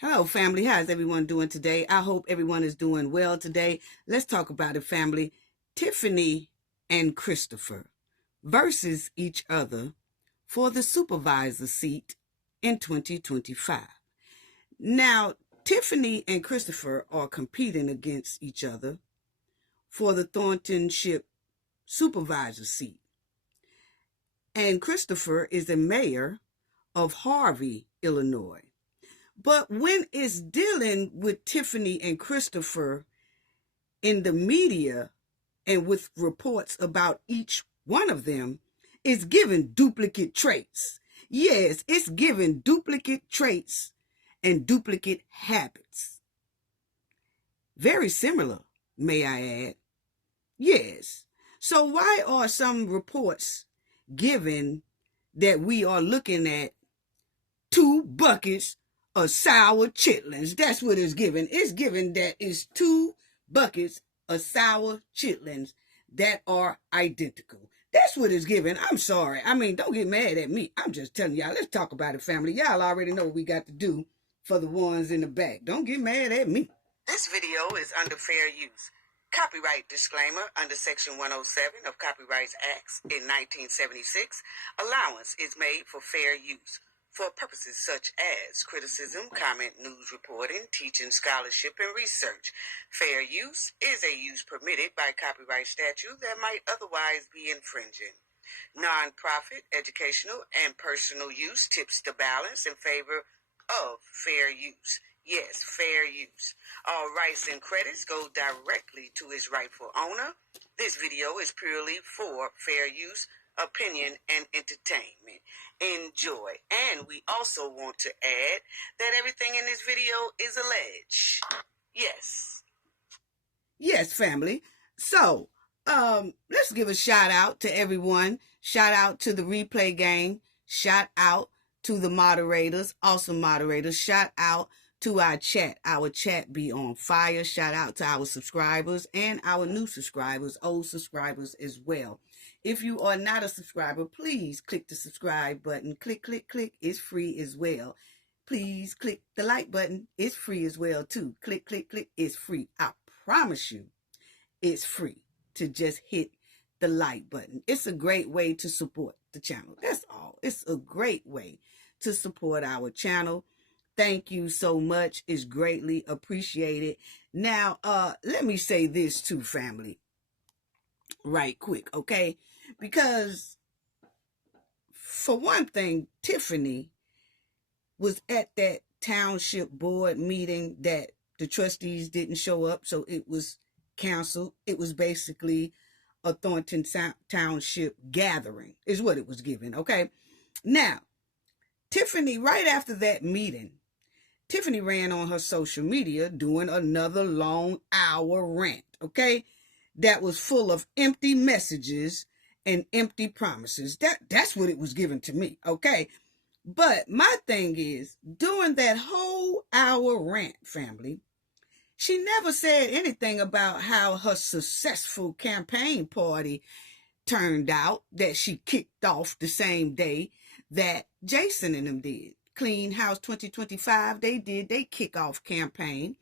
Hello, family. How's everyone doing today? I hope everyone is doing well today. Let's talk about it, family. Tiffany and Christopher versus each other for the supervisor seat in 2025. Now, Tiffany and Christopher are competing against each other for the Township supervisor seat. And Christopher is the mayor of Harvey, Illinois. But when it's dealing with Tiffany and Christopher in the media and with reports about each one of them, it's given duplicate traits. Yes, it's given duplicate traits and duplicate habits. Very similar, may I add. Yes. So why are some reports given that we are looking at two buckets of sour chitlins? That's what it's given. It's given that it's two buckets of sour chitlins that are identical. That's what it's given. I'm sorry. I mean, don't get mad at me. I'm just telling y'all, let's talk about it, family. Y'all already know what we got to do for the ones in the back. Don't get mad at me. This video is under fair use. Copyright disclaimer under Section 107 of Copyrights Acts in 1976. Allowance is made for fair use for purposes such as criticism, comment, news reporting, teaching, scholarship, and research. Fair use is a use permitted by copyright statute that might otherwise be infringing. Non-profit, educational, and personal use tips the balance in favor of fair use. Yes, fair use. All rights and credits go directly to its rightful owner. This video is purely for fair use, opinion, and entertainment. Enjoy. And we also want to add that everything in this video is alleged. Yes. Yes, family. So, let's give a shout out to everyone. Shout out to the replay game. Shout out to the moderators, awesome moderators. Shout out to our chat. Our chat be on fire. Shout out to our subscribers and our new subscribers, old subscribers as well. If you are not a subscriber, please click the subscribe button. Click, click, click. It's free as well. Please click the like button. It's free as well too. Click, click, click. It's free. I promise you, it's free to just hit the like button. It's a great way to support the channel. That's all. It's a great way to support our channel. Thank you so much. It's greatly appreciated. Now, let me say this too, family, right quick, okay? Because for one thing, Tiffany was at that township board meeting that the trustees didn't show up, so it was canceled. It was basically a Thornton Township gathering is what it was given, okay? Now, Tiffany, right after that meeting, Tiffany ran on her social media doing another long hour rant, okay? That was full of empty messages and empty promises. That's what it was given to me, okay? But my thing is, during that whole hour rant, family, she never said anything about how her successful campaign party turned out that she kicked off the same day that Jason and them did. Clean House 2025, they did their kickoff campaign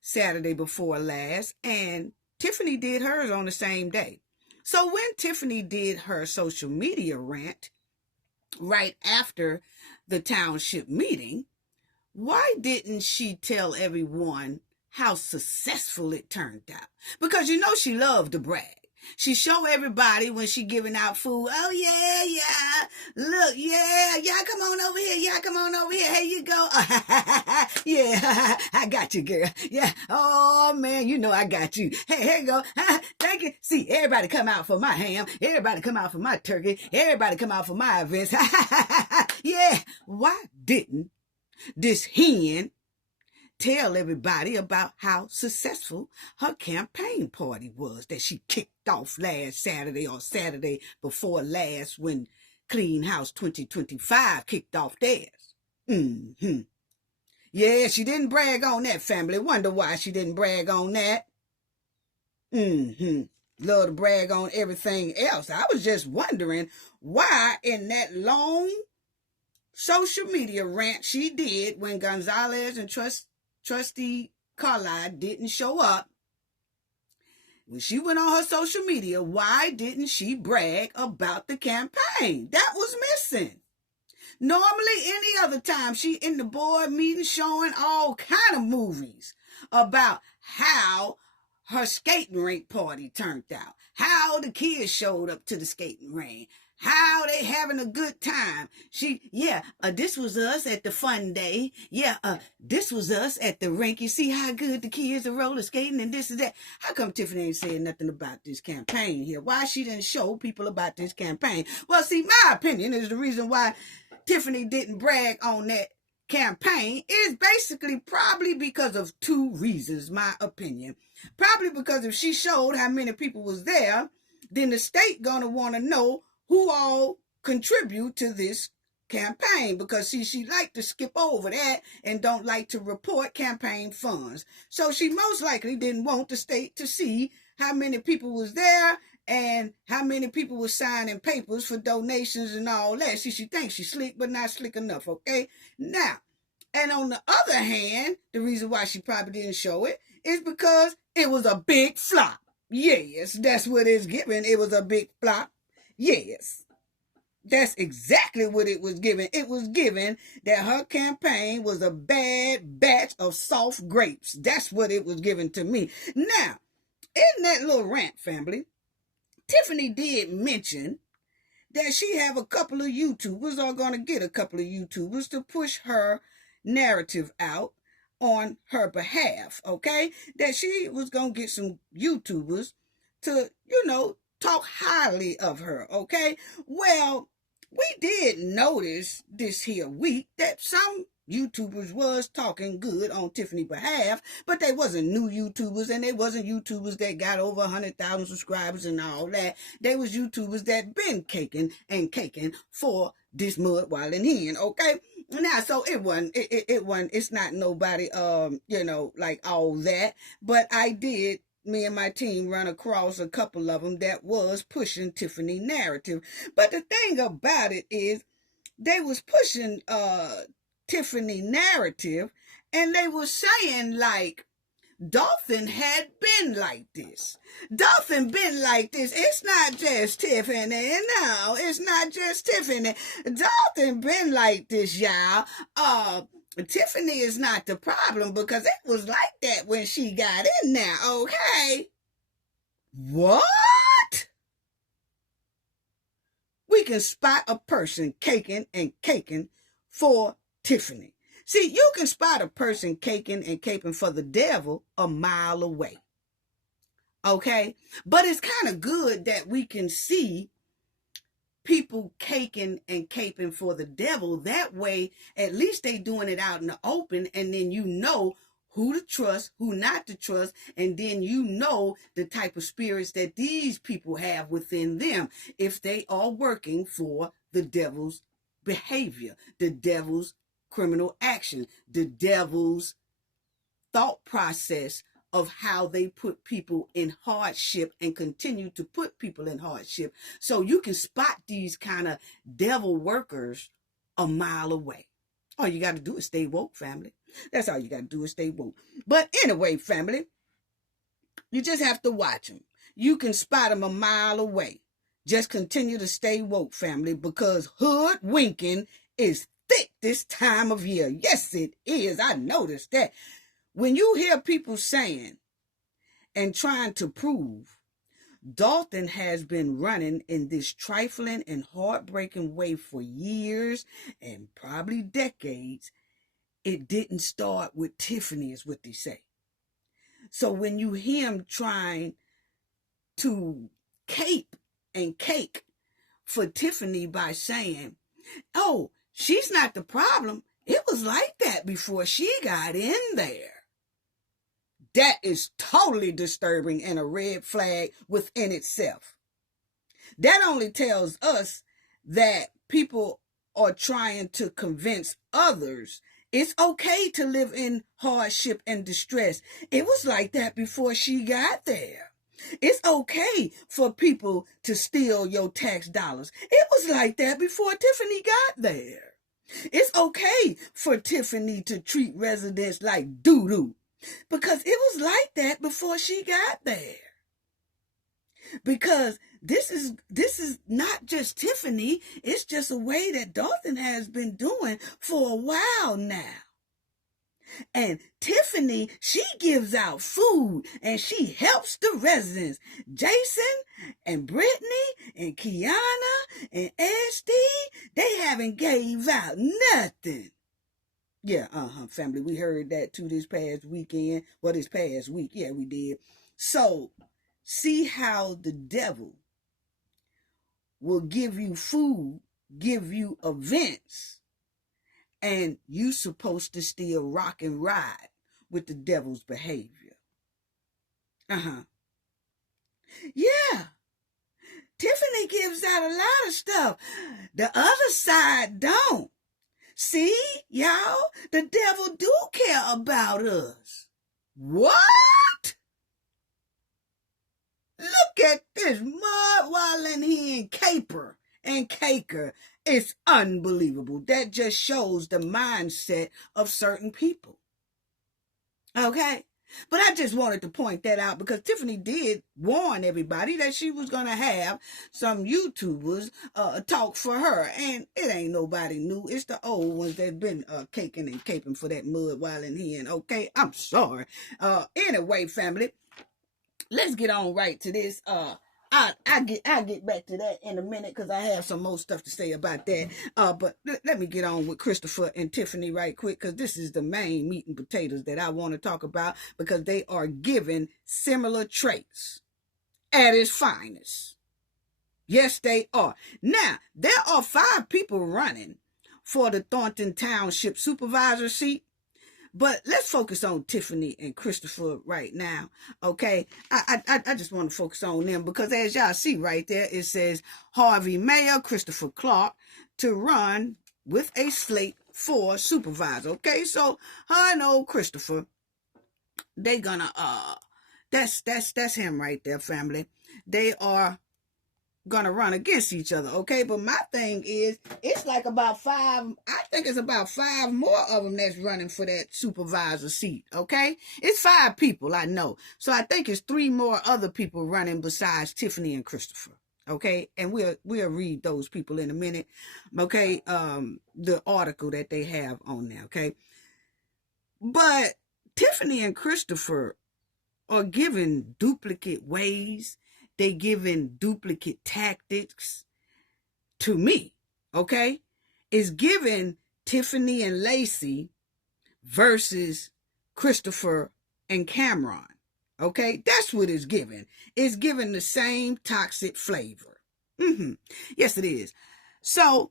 Saturday before last, and Tiffany did hers on the same day. So when Tiffany did her social media rant right after the township meeting, why didn't she tell everyone how successful it turned out? Because you know she loved to brag. She show everybody when she giving out food. Oh, yeah. Look, yeah. Y'all come on over here. Y'all come on over here. Here you go. Yeah, I got you, girl. Yeah. Oh, man, you know I got you. Hey, here you go. Thank you. See, everybody come out for my ham. Everybody come out for my turkey. Everybody come out for my events. Yeah. Why didn't this hen tell everybody about how successful her campaign party was that she kicked off last Saturday or Saturday before last when Clean House 2025 kicked off theirs? Yeah, she didn't brag on that, family. Wonder why she didn't brag on that. Love to brag on everything else. I was just wondering why in that long social media rant she did when Gonzalez and Trustee Carlisle didn't show up. When she went on her social media, why didn't she brag about the campaign? That was missing. Normally, any other time, she in the board meeting showing all kind of movies about how her skating rink party turned out, how the kids showed up to the skating rink, how they having a good time. This was us at the fun day. This was us at the rink. You see how good the kids are roller skating and this and that. How come Tiffany ain't saying nothing about this campaign here? Why she didn't show people about this campaign? Well, see, my opinion is the reason why Tiffany didn't brag on that campaign is basically probably because of two reasons, my opinion. Probably because if she showed how many people was there, then the state gonna want to know who all contribute to this campaign, because she like to skip over that and don't like to report campaign funds. So she most likely didn't want the state to see how many people was there and how many people were signing papers for donations and all that. She thinks she's slick, but not slick enough, okay? Now, and on the other hand, the reason why she probably didn't show it is because it was a big flop. Yes, that's what it's given. It was a big flop. Yes, that's exactly what it was given. It was given that her campaign was a bad batch of soft grapes. That's what it was given to me. Now, in that little rant, family, Tiffany did mention that she have a couple of YouTubers, or going to get a couple of YouTubers to push her narrative out on her behalf, okay? That she was going to get some YouTubers to, talk highly of her, okay? Well, we did notice this here week that some YouTubers was talking good on Tiffany's behalf, but they wasn't new YouTubers, and they wasn't YouTubers that got over 100,000 subscribers and all that. They was YouTubers that been caking for this mud while in hen, okay? Now, so it's not nobody, like all that, but me and my team run across a couple of them that was pushing Tiffany narrative. But the thing about it is they was pushing Tiffany narrative, and they were saying like Dolton had been like this. Dolton been like this. It's not just Tiffany. No, it's not just Tiffany. Dolton been like this, y'all. Tiffany is not the problem, because it was like that when she got in there, okay? What? We can spot a person caking for Tiffany. See, you can spot a person caking for the devil a mile away. Okay? But it's kind of good that we can see people caking and caping for the devil. That way, at least they doing it out in the open, and then you know who to trust, who not to trust, and then you know the type of spirits that these people have within them if they are working for the devil's behavior, the devil's criminal action, the devil's thought process of how they put people in hardship and continue to put people in hardship. So you can spot these kind of devil workers a mile away. All you got to do is stay woke, family. That's all you got to do is stay woke. But anyway, family, you just have to watch them. You can spot them a mile away. Just continue to stay woke, family, because hoodwinking is thick this time of year. Yes, it is. I noticed that. When you hear people saying and trying to prove Dolton has been running in this trifling and heartbreaking way for years and probably decades, it didn't start with Tiffany, is what they say. So when you hear him trying to cape and cake for Tiffany by saying, oh, she's not the problem, it was like that before she got in there. That is totally disturbing and a red flag within itself. That only tells us that people are trying to convince others it's okay to live in hardship and distress. It was like that before she got there. It's okay for people to steal your tax dollars. It was like that before Tiffany got there. It's okay for Tiffany to treat residents like doo-doo because it was like that before she got there. Because this is not just Tiffany, it's just a way that Dolton has been doing for a while now. And Tiffany, she gives out food and she helps the residents. Jason and Brittany and Kiana and Esty, they haven't gave out nothing. Yeah, family, we heard that too this past weekend. Well, this past week, yeah, we did. So, see how the devil will give you food, give you events, and you supposed to still rock and ride with the devil's behavior. Yeah. Tiffany gives out a lot of stuff. The other side don't. See, y'all, the devil do care about us. What? Look at this mud wallin' hen caper and caker. It's unbelievable. That just shows the mindset of certain people. Okay? But I just wanted to point that out because Tiffany did warn everybody that she was going to have some YouTubers talk for her. And it ain't nobody new. It's the old ones that been caking and caping for that mud wallin' hen. Okay? I'm sorry. Anyway, family, let's get on right to this. I'll get back to that in a minute because I have some more stuff to say about that. But let me get on with Christopher and Tiffany right quick because this is the main meat and potatoes that I want to talk about because they are given similar traits at its finest. Yes, they are. Now, there are 5 people running for the Thornton Township supervisor seat. But let's focus on Tiffany and Christopher right now, okay? I just want to focus on them because as y'all see right there, it says Harvey Mayor Christopher Clark to run with a slate for supervisor, okay? So her and old Christopher, they gonna, that's him right there, family. They are gonna run against each other, okay? But my thing is, it's like about 5, I think it's about 5 more of them that's running for that supervisor seat, okay? It's 5 people, I know. So I think it's 3 more other people running besides Tiffany and Christopher, okay? And we'll read those people in a minute, okay? The article that they have on there, okay? But Tiffany and Christopher are given duplicate ways. They giving duplicate tactics to me, okay? It's giving Tiffany and Lacey versus Christopher and Cameron, okay? That's what it's giving. It's giving the same toxic flavor. Yes, it is. So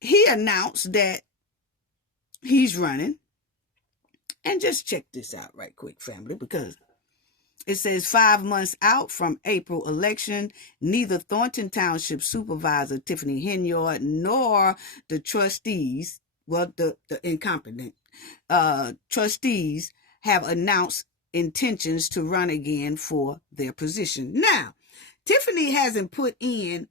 he announced that he's running. And just check this out right quick, family, because it says 5 months out from April election, neither Thornton Township Supervisor Tiffany Henyard nor the trustees, well, the incompetent trustees have announced intentions to run again for their position. Now, Tiffany hasn't put in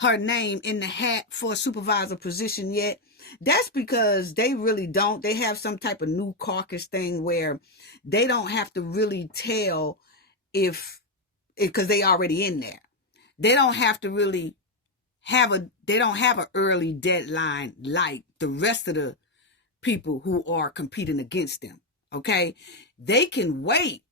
her name in the hat for a supervisor position yet. That's because they really don't. They have some type of new caucus thing where they don't have to really tell because they already in there. They don't have to really they don't have an early deadline like the rest of the people who are competing against them. Okay. They can wait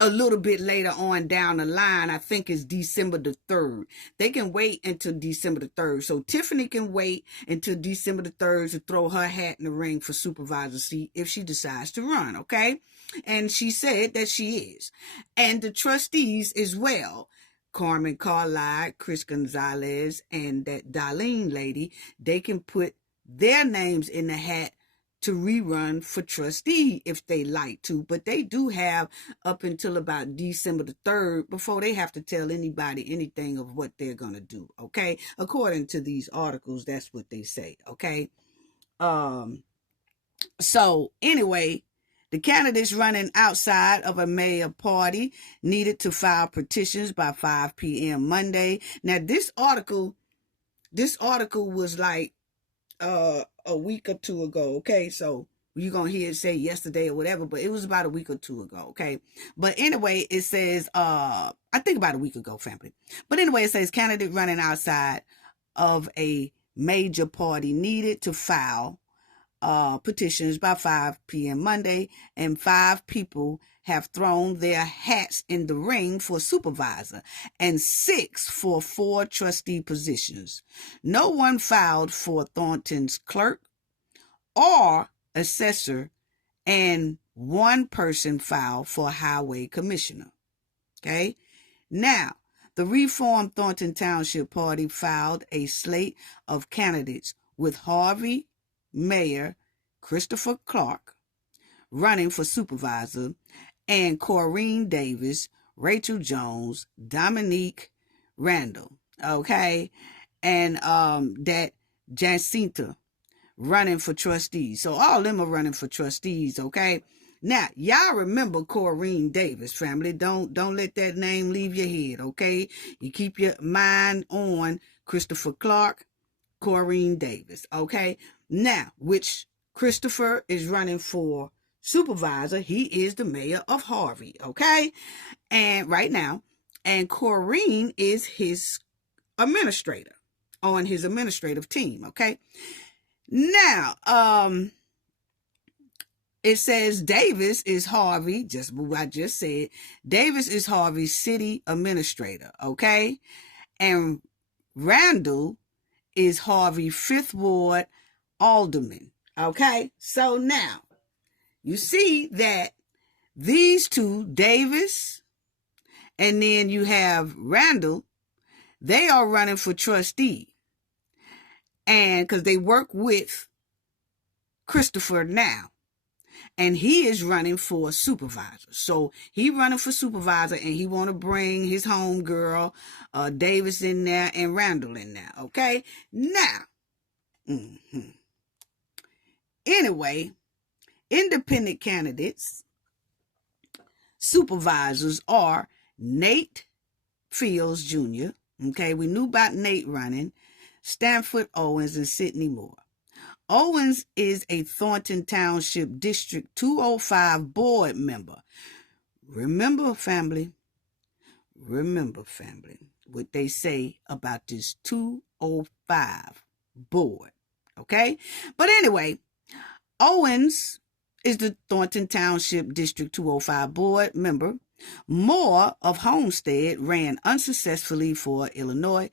a little bit later on down the line. I think it's December the 3rd. They can wait until December the 3rd. So Tiffany can wait until December the 3rd to throw her hat in the ring for supervisor seat if she decides to run, okay? And she said that she is. And the trustees as well, Carmen Carlisle, Chris Gonzalez, and that Darlene lady, they can put their names in the hat to rerun for trustee if they like to, but they do have up until about December the 3rd before they have to tell anybody anything of what they're going to do, okay? According to these articles, that's what they say, okay? So anyway, the candidates running outside of a mayor party needed to file petitions by 5 p.m. Monday. Now, this article was like, a week or two ago, okay? So you're going to hear it say yesterday or whatever, but it was about a week or two ago, okay? But anyway, it says, I think about a week ago, family. But anyway, it says candidate running outside of a major party needed to file petitions by 5 p.m. Monday, and 5 people have thrown their hats in the ring for supervisor and 6 for 4 trustee positions. No one filed for Thornton's clerk or assessor, and 1 person filed for highway commissioner. Okay? Now, the reformed Thornton Township Party filed a slate of candidates with Harvey Mayor Christopher Clark running for supervisor, and Corrine Davis, Rachel Jones, Dominique Randall, okay, and that Jacinta running for trustees. So all of them are running for trustees, okay? Now, y'all remember Corrine Davis, family. Don't let that name leave your head, okay? You keep your mind on Christopher Clark, Corrine Davis, okay? Now, which Christopher is running for supervisor. He is the mayor of Harvey, okay? And right now, and Corrine is his administrator on his administrative team, okay? Now, it says Davis is Harvey, just what I just said. Davis is Harvey's city administrator, okay? And Randall is Harvey 5th Ward alderman, okay? So now, you see that these two, Davis, and then you have Randall, they are running for trustee. And because they work with Christopher now. And he is running for supervisor. So he running for supervisor, and he want to bring his home girl, Davis, in there and Randall in there. Okay? Now, anyway, independent candidates, supervisors are Nate Fields Jr. Okay, we knew about Nate running, Stanford Owens, and Sidney Moore. Owens is a Thornton Township District 205 board member. Remember, family, what they say about this 205 board, okay? But anyway, Owens is the Thornton Township District 205 board member. Moore of Homestead ran unsuccessfully for Illinois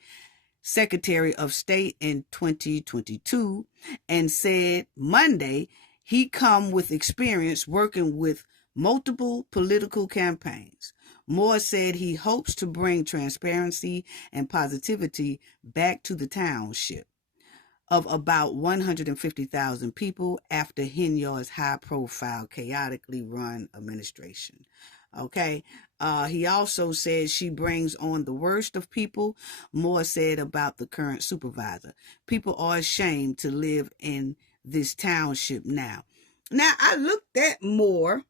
Secretary of State in 2022 and said Monday he come with experience working with multiple political campaigns. Moore said he hopes to bring transparency and positivity back to the township of about 150,000 people after Henyard's high-profile, chaotically run administration. Okay. He also said she brings on the worst of people. Moore said about the current supervisor. People are ashamed to live in this township now. Now, I looked at Moore,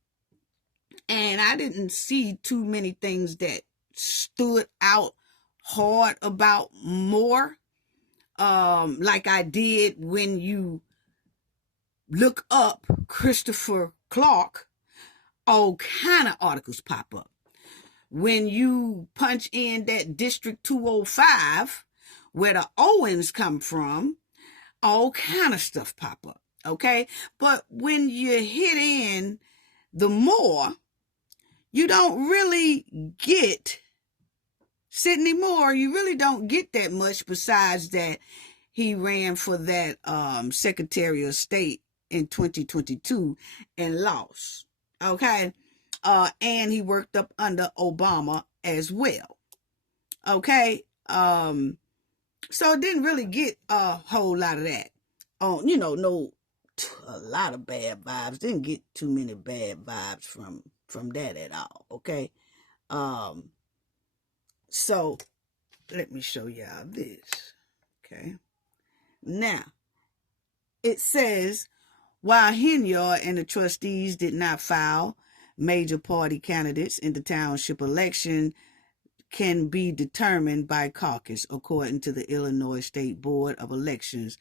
and I didn't see too many things that stood out hard about Moore, like I did when you look up Christopher Clark. All kind of articles pop up. When you punch in that District 205, where the Owens come from, all kind of stuff pop up, okay? But when you hit in the Moore, you don't really get Sidney Moore. You really don't get that much, besides that he ran for that Secretary of State in 2022 and lost. Okay, and he worked up under Obama as well. Okay, so it didn't really get a whole lot of that. A lot of bad vibes. Didn't get too many bad vibes from that at all. Okay, so let me show y'all this. Okay, now it says, while Henyard and the trustees did not file, major party candidates in the township election can be determined by caucus, according to the Illinois State Board of Elections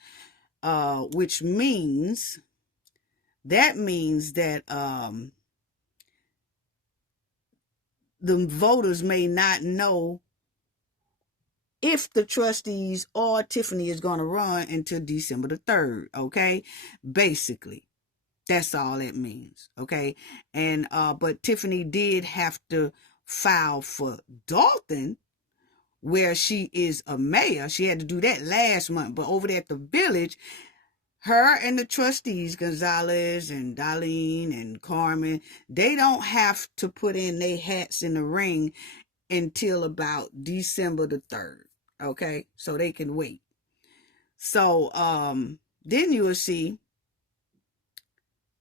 which means that the voters may not know if the trustees or Tiffany is going to run until December the 3rd, okay? Basically, that's all it means, okay? And but Tiffany did have to file for Dolton, where she is a mayor. She had to do that last month, but over there at the village, her and the trustees, Gonzalez and Darlene and Carmen, they don't have to put in their hats in the ring until about December the 3rd. Okay, so they can wait. So then you will see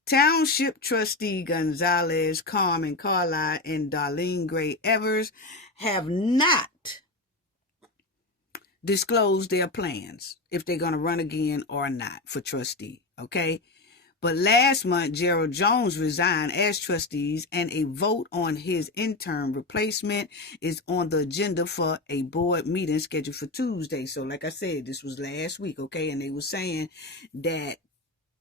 Township trustee Gonzalez, Carmen Carlisle, and Darlene Gray Evers have not disclosed their plans, if they're going to run again or not for trustee, okay? But last month, Gerald Jones resigned as trustees, and a vote on his interim replacement is on the agenda for a board meeting scheduled for Tuesday. So like I said, this was last week, okay? And they were saying that,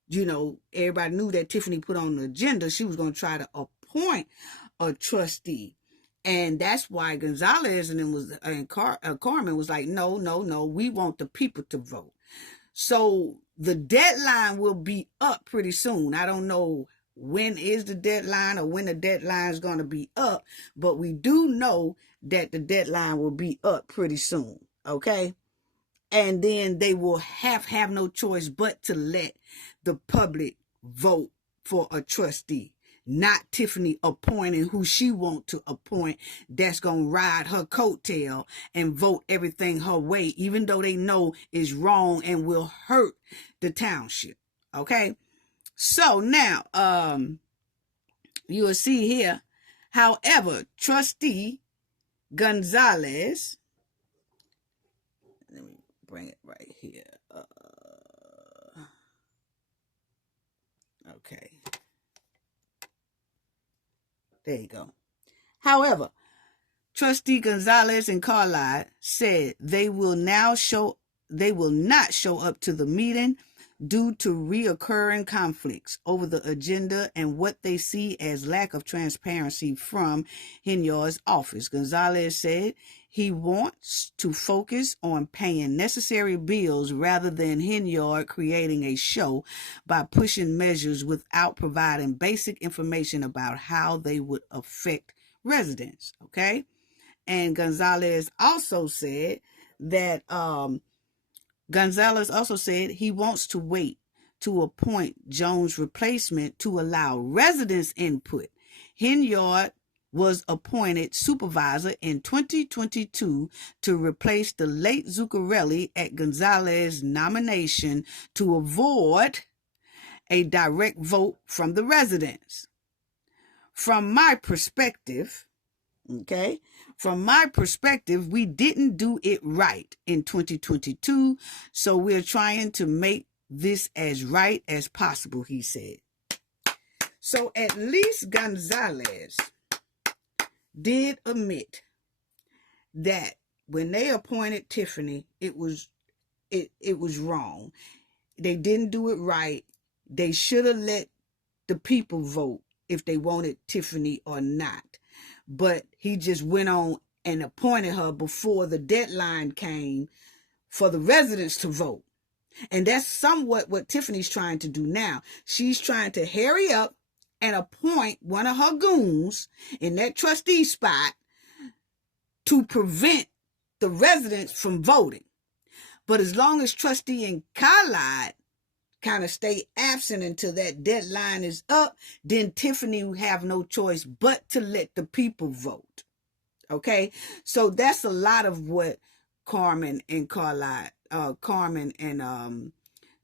you know, everybody knew that Tiffany put on the agenda, she was going to try to appoint a trustee. And that's why Gonzalez and Carmen was like, no, we want the people to vote. So the deadline will be up pretty soon. I don't know when is the deadline or when the deadline is going to be up, but we do know that the deadline will be up pretty soon, okay? And then they will have no choice but to let the public vote for a trustee. Not Tiffany appointing who she wants to appoint that's going to ride her coattail and vote everything her way, even though they know is wrong and will hurt the township. Okay? So now, you will see here, however, trustee Gonzalez, let me bring it right here. Okay. There you go. However, trustee Gonzalez and Carlisle said they will not show up to the meeting due to reoccurring conflicts over the agenda and what they see as lack of transparency from Henyard's office. Gonzalez said he wants to focus on paying necessary bills rather than Henyard creating a show by pushing measures without providing basic information about how they would affect residents. Okay? And Gonzalez also said he wants to wait to appoint Jones' replacement to allow residents' input. Henyard was appointed supervisor in 2022 to replace the late Zuccarelli at Gonzalez's nomination to avoid a direct vote from the residents. From my perspective, we didn't do it right in 2022, so we're trying to make this as right as possible, he said. So at least Gonzalez did admit that when they appointed Tiffany, it was wrong. They didn't do it right. They should have let the people vote if they wanted Tiffany or not. But he just went on and appointed her before the deadline came for the residents to vote. And that's somewhat what Tiffany's trying to do now. She's trying to hurry up and appoint one of her goons in that trustee spot to prevent the residents from voting. But as long as trustee and Carlisle kind of stay absent until that deadline is up, then Tiffany will have no choice but to let the people vote. Okay? So that's a lot of what Carmen and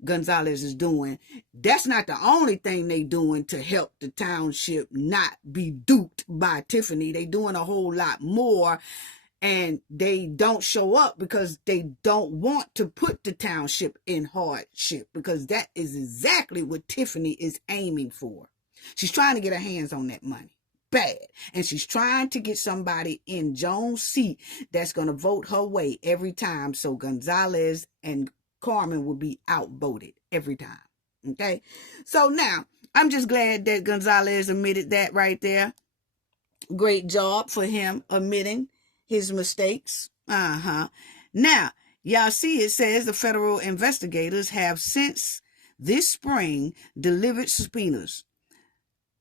Gonzalez is doing. That's not the only thing they doing to help the township not be duped by Tiffany. They doing a whole lot more, and they don't show up because they don't want to put the township in hardship, because that is exactly what Tiffany is aiming for. She's trying to get her hands on that money bad, and she's trying to get somebody in Jones' seat that's going to vote her way every time, so Gonzalez and Carmen will be outvoted every time. Okay? So now, I'm just glad that Gonzalez admitted that right there. Great job for him admitting his mistakes. Now, y'all see it says the federal investigators have since this spring delivered subpoenas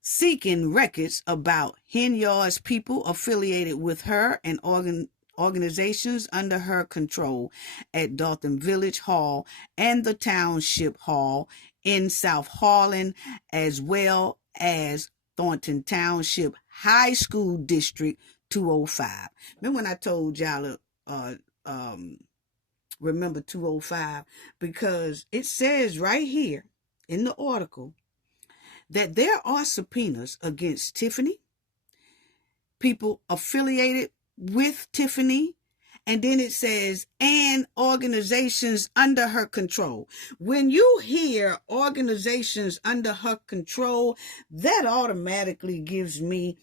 seeking records about Henyard's people affiliated with her and organizations under her control at Dolton Village Hall and the Township Hall in South Harlan, as well as Thornton Township High School District 205. Remember when I told y'all remember 205? Because it says right here in the article that there are subpoenas against Tiffany, people affiliated with Tiffany, and then it says, and organizations under her control. When you hear organizations under her control, that automatically gives me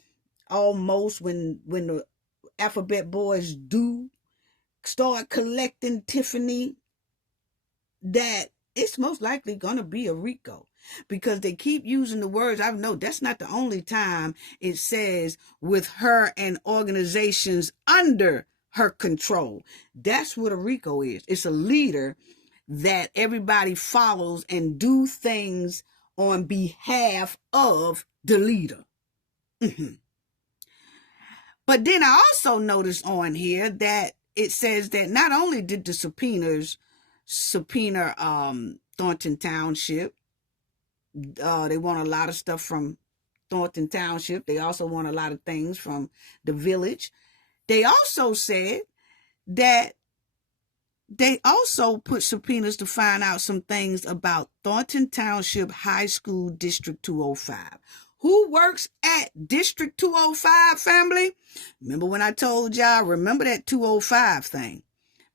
almost when the alphabet boys do start collecting Tiffany, that it's most likely going to be a RICO. Because they keep using the words. I know that's not the only time it says with her and organizations under her control. That's what a RICO is. It's a leader that everybody follows and do things on behalf of the leader. But then I also noticed on here that it says that not only did the subpoena Thornton Township, they want a lot of stuff from Thornton Township. They also want a lot of things from the village. They also said that they also put subpoenas to find out some things about Thornton Township High School District 205. Who works at District 205, family? Remember when I told y'all, remember that 205 thing?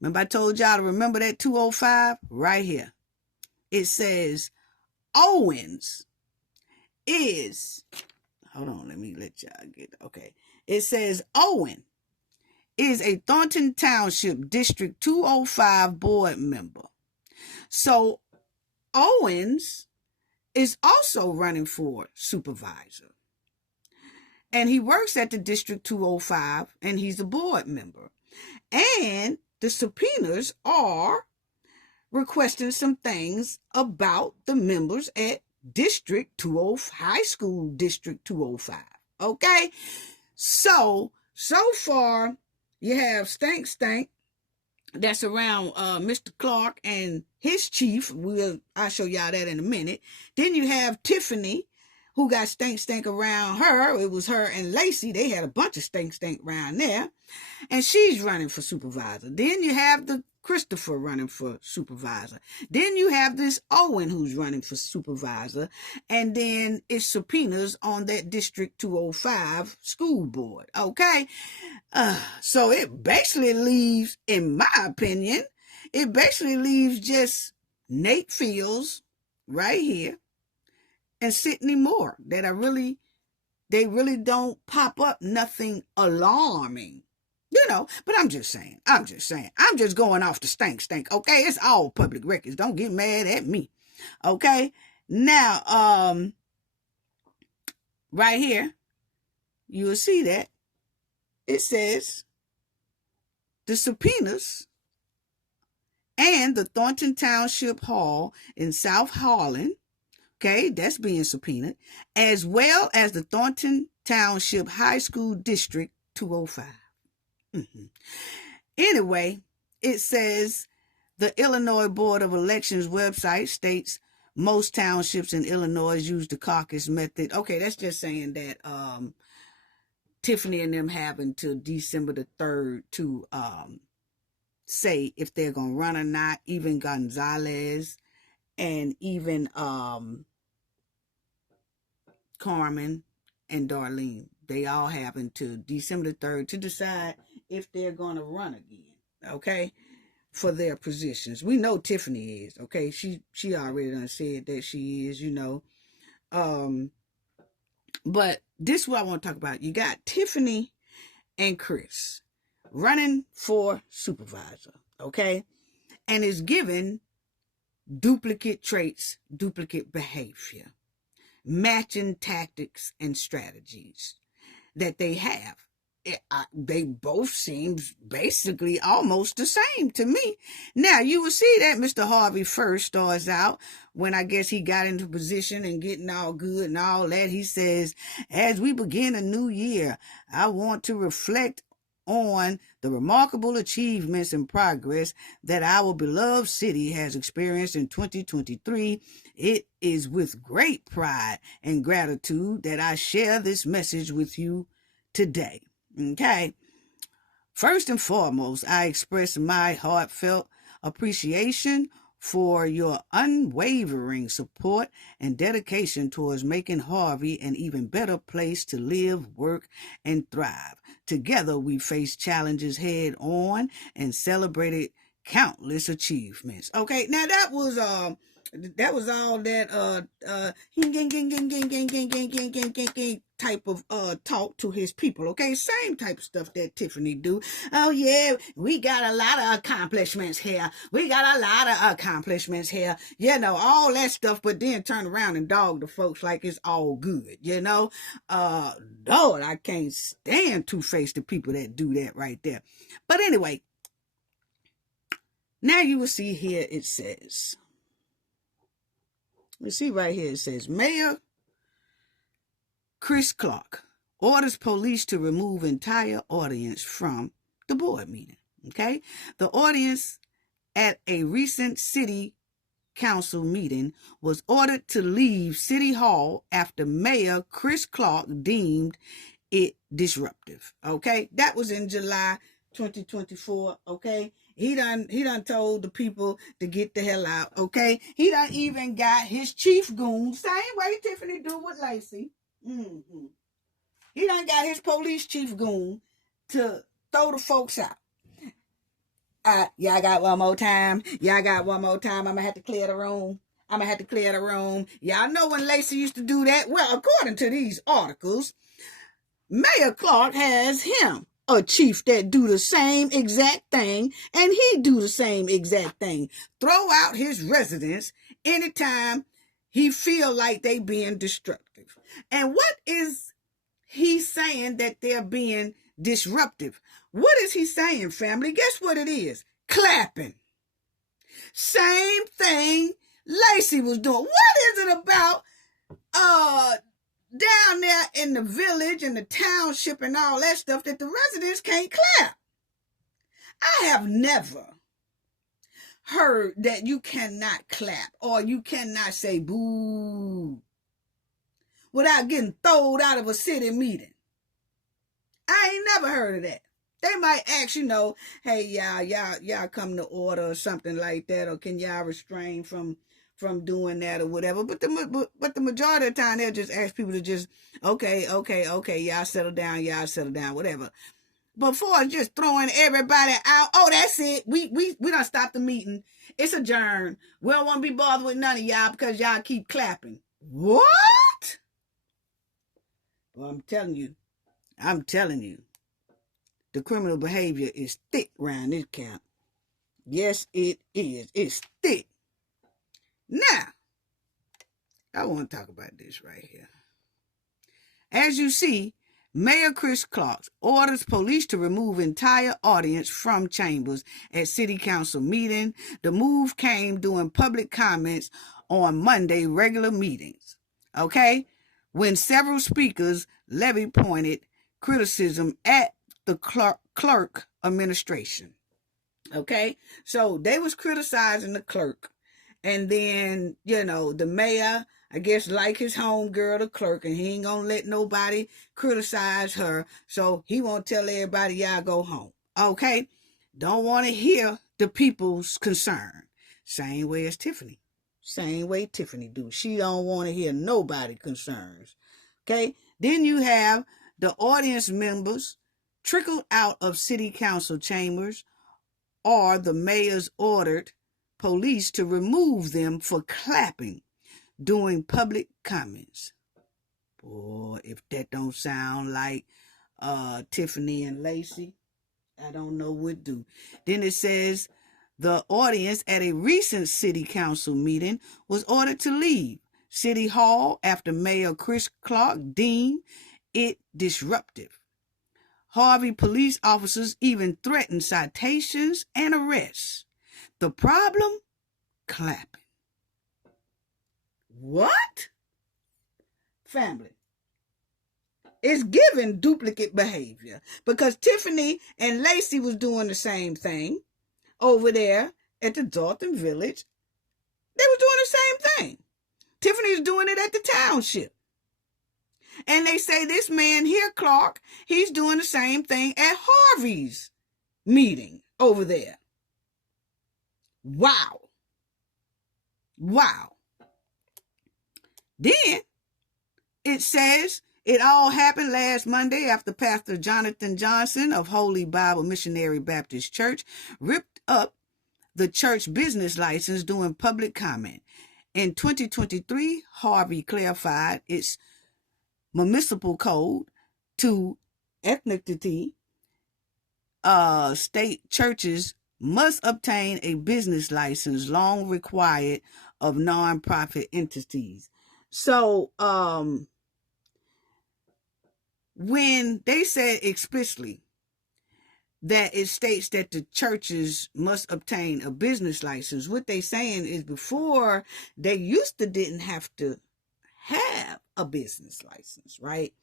Remember I told y'all to remember that 205? Right here. It says, Owens is, hold on, let me let y'all get, okay. It says Owen is a Thornton Township District 205 board member. So Owens is also running for supervisor. And he works at the District 205 and he's a board member. And the subpoenas are requesting some things about the members at District 205, High School District 205. Okay? So far, you have Stank, that's around Mr. Clark and his chief. I'll show y'all that in a minute. Then you have Tiffany, who got Stank around her. It was her and Lacey. They had a bunch of Stank around there. And she's running for supervisor. Then you have the Christopher running for supervisor. Then you have this Owen who's running for supervisor. And then it's subpoenas on that District 205 school board. Okay? So it basically leaves, in my opinion, it basically leaves just Nate Fields right here and Sydney Moore that they really don't pop up nothing alarming. You know, but I'm just saying. I'm just going off the stank. Okay, it's all public records. Don't get mad at me. Okay, now, right here, you will see that it says the subpoenas and the Thornton Township Hall in South Harlan. Okay, that's being subpoenaed, as well as the Thornton Township High School District 205. Anyway, it says the Illinois Board of Elections website states most townships in Illinois use the caucus method. Okay, that's just saying that Tiffany and them having till December the 3rd to say if they're going to run or not. Even Gonzalez and even Carmen and Darlene, they all have until December the 3rd to decide if they're going to run again, okay, for their positions. We know Tiffany is, okay? She already done said that she is, you know. But this is what I want to talk about. You got Tiffany and Chris running for supervisor, okay? And it's given duplicate traits, duplicate behavior, matching tactics and strategies that they have. They both seem basically almost the same to me. Now, you will see that Mr. Harvey first starts out when I guess he got into position and getting all good and all that. He says, as we begin a new year, I want to reflect on the remarkable achievements and progress that our beloved city has experienced in 2023. It is with great pride and gratitude that I share this message with you today. Okay. First and foremost, I express my heartfelt appreciation for your unwavering support and dedication towards making Harvey an even better place to live, work, and thrive. Together, we faced challenges head on and celebrated countless achievements. Okay, now that was all that type of talk to his people. Okay, same type of stuff that Tiffany do. Oh yeah, we got a lot of accomplishments here. You know, all that stuff, but then turn around and dog the folks like it's all good, you know. Lord, I can't stand two-faced people that do that right there. But anyway, now you will see here it says, let's see right here, it says, Mayor Chris Clark orders police to remove entire audience from the board meeting. Okay? The audience at a recent city council meeting was ordered to leave City Hall after Mayor Chris Clark deemed it disruptive. Okay? That was in July 2024. Okay? He done told the people to get the hell out. Okay? He done even got his chief goon, same way Tiffany do with Lacey. He done got his police chief goon to throw the folks out. Y'all got one more time. I'm gonna have to clear the room. Y'all know when Lacey used to do that? Well, according to these articles, Mayor Clark has him a chief that do the same exact thing, and he do the same exact thing. Throw out his residents anytime he feel like they being destructive. And what is he saying that they're being disruptive? What is he saying, family? Guess what it is? Clapping. Same thing Lacey was doing. What is it about down there in the village and the township and all that stuff that the residents can't clap? I have never heard that you cannot clap or you cannot say boo without getting thrown out of a city meeting. I ain't never heard of that. They might ask, you know, hey, y'all come to order or something like that, or can y'all refrain from doing that or whatever. But the majority of the time, they'll just ask people to just, okay, y'all settle down, whatever. Before just throwing everybody out, oh, that's it. We done stopped the meeting. It's adjourned. We don't want to be bothered with none of y'all because y'all keep clapping. What? Well, I'm telling you, the criminal behavior is thick around this camp. Yes, it is. It's thick. Now, I want to talk about this right here. As you see, Mayor Chris Clark orders police to remove entire audience from chambers at City Council meeting. The move came during public comments on Monday regular meetings. Okay? When several speakers pointed criticism at the clerk administration. Okay? So they was criticizing the clerk. And then, you know, the mayor, I guess, like his homegirl, the clerk, and he ain't gonna let nobody criticize her. So he won't tell everybody, y'all go home. Okay? Don't want to hear the people's concern. Same way as Tiffany. Same way Tiffany do. She don't want to hear nobody concerns. Okay? Then you have the audience members trickled out of city council chambers, or the mayor's ordered police to remove them for clapping during public comments. Boy, if that don't sound like Tiffany and Lacey, I don't know what do. Then it says The audience at a recent city council meeting was ordered to leave City Hall after Mayor Chris Clark deemed it disruptive. Harvey police officers even threatened citations and arrests. The problem? Clapping. What? Family. It's giving duplicate behavior, because Tiffany and Lacey was doing the same thing over there at the Dolton Village. They were doing the same thing. Tiffany's doing it at the Township. And they say this man here, Clark, he's doing the same thing at Harvey's meeting over there. Wow. Wow. Then it says it all happened last Monday after Pastor Jonathan Johnson of Holy Bible Missionary Baptist Church ripped up the church business license during public comment. In 2023, Harvey clarified its municipal code to ethnicity. State churches must obtain a business license long required of nonprofit entities. So, when they said explicitly that it states that the churches must obtain a business license, what they saying is before they used to didn't have to have a business license, right?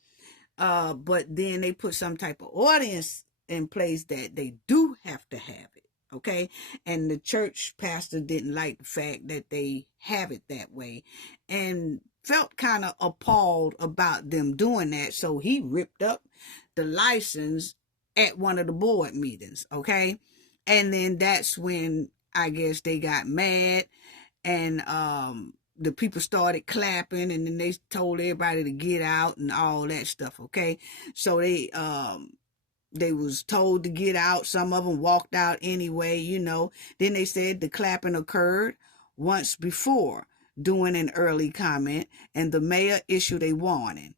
But then they put some type of ordinance in place that they do have to have it, okay? And the church pastor didn't like the fact that they have it that way and felt kind of appalled about them doing that, so he ripped up the license at one of the board meetings, okay? And then that's when I guess they got mad, and the people started clapping, and then they told everybody to get out and all that stuff, okay? So they was told to get out. Some of them walked out anyway, you know. Then they said the clapping occurred once before during an early comment, and the mayor issued a warning.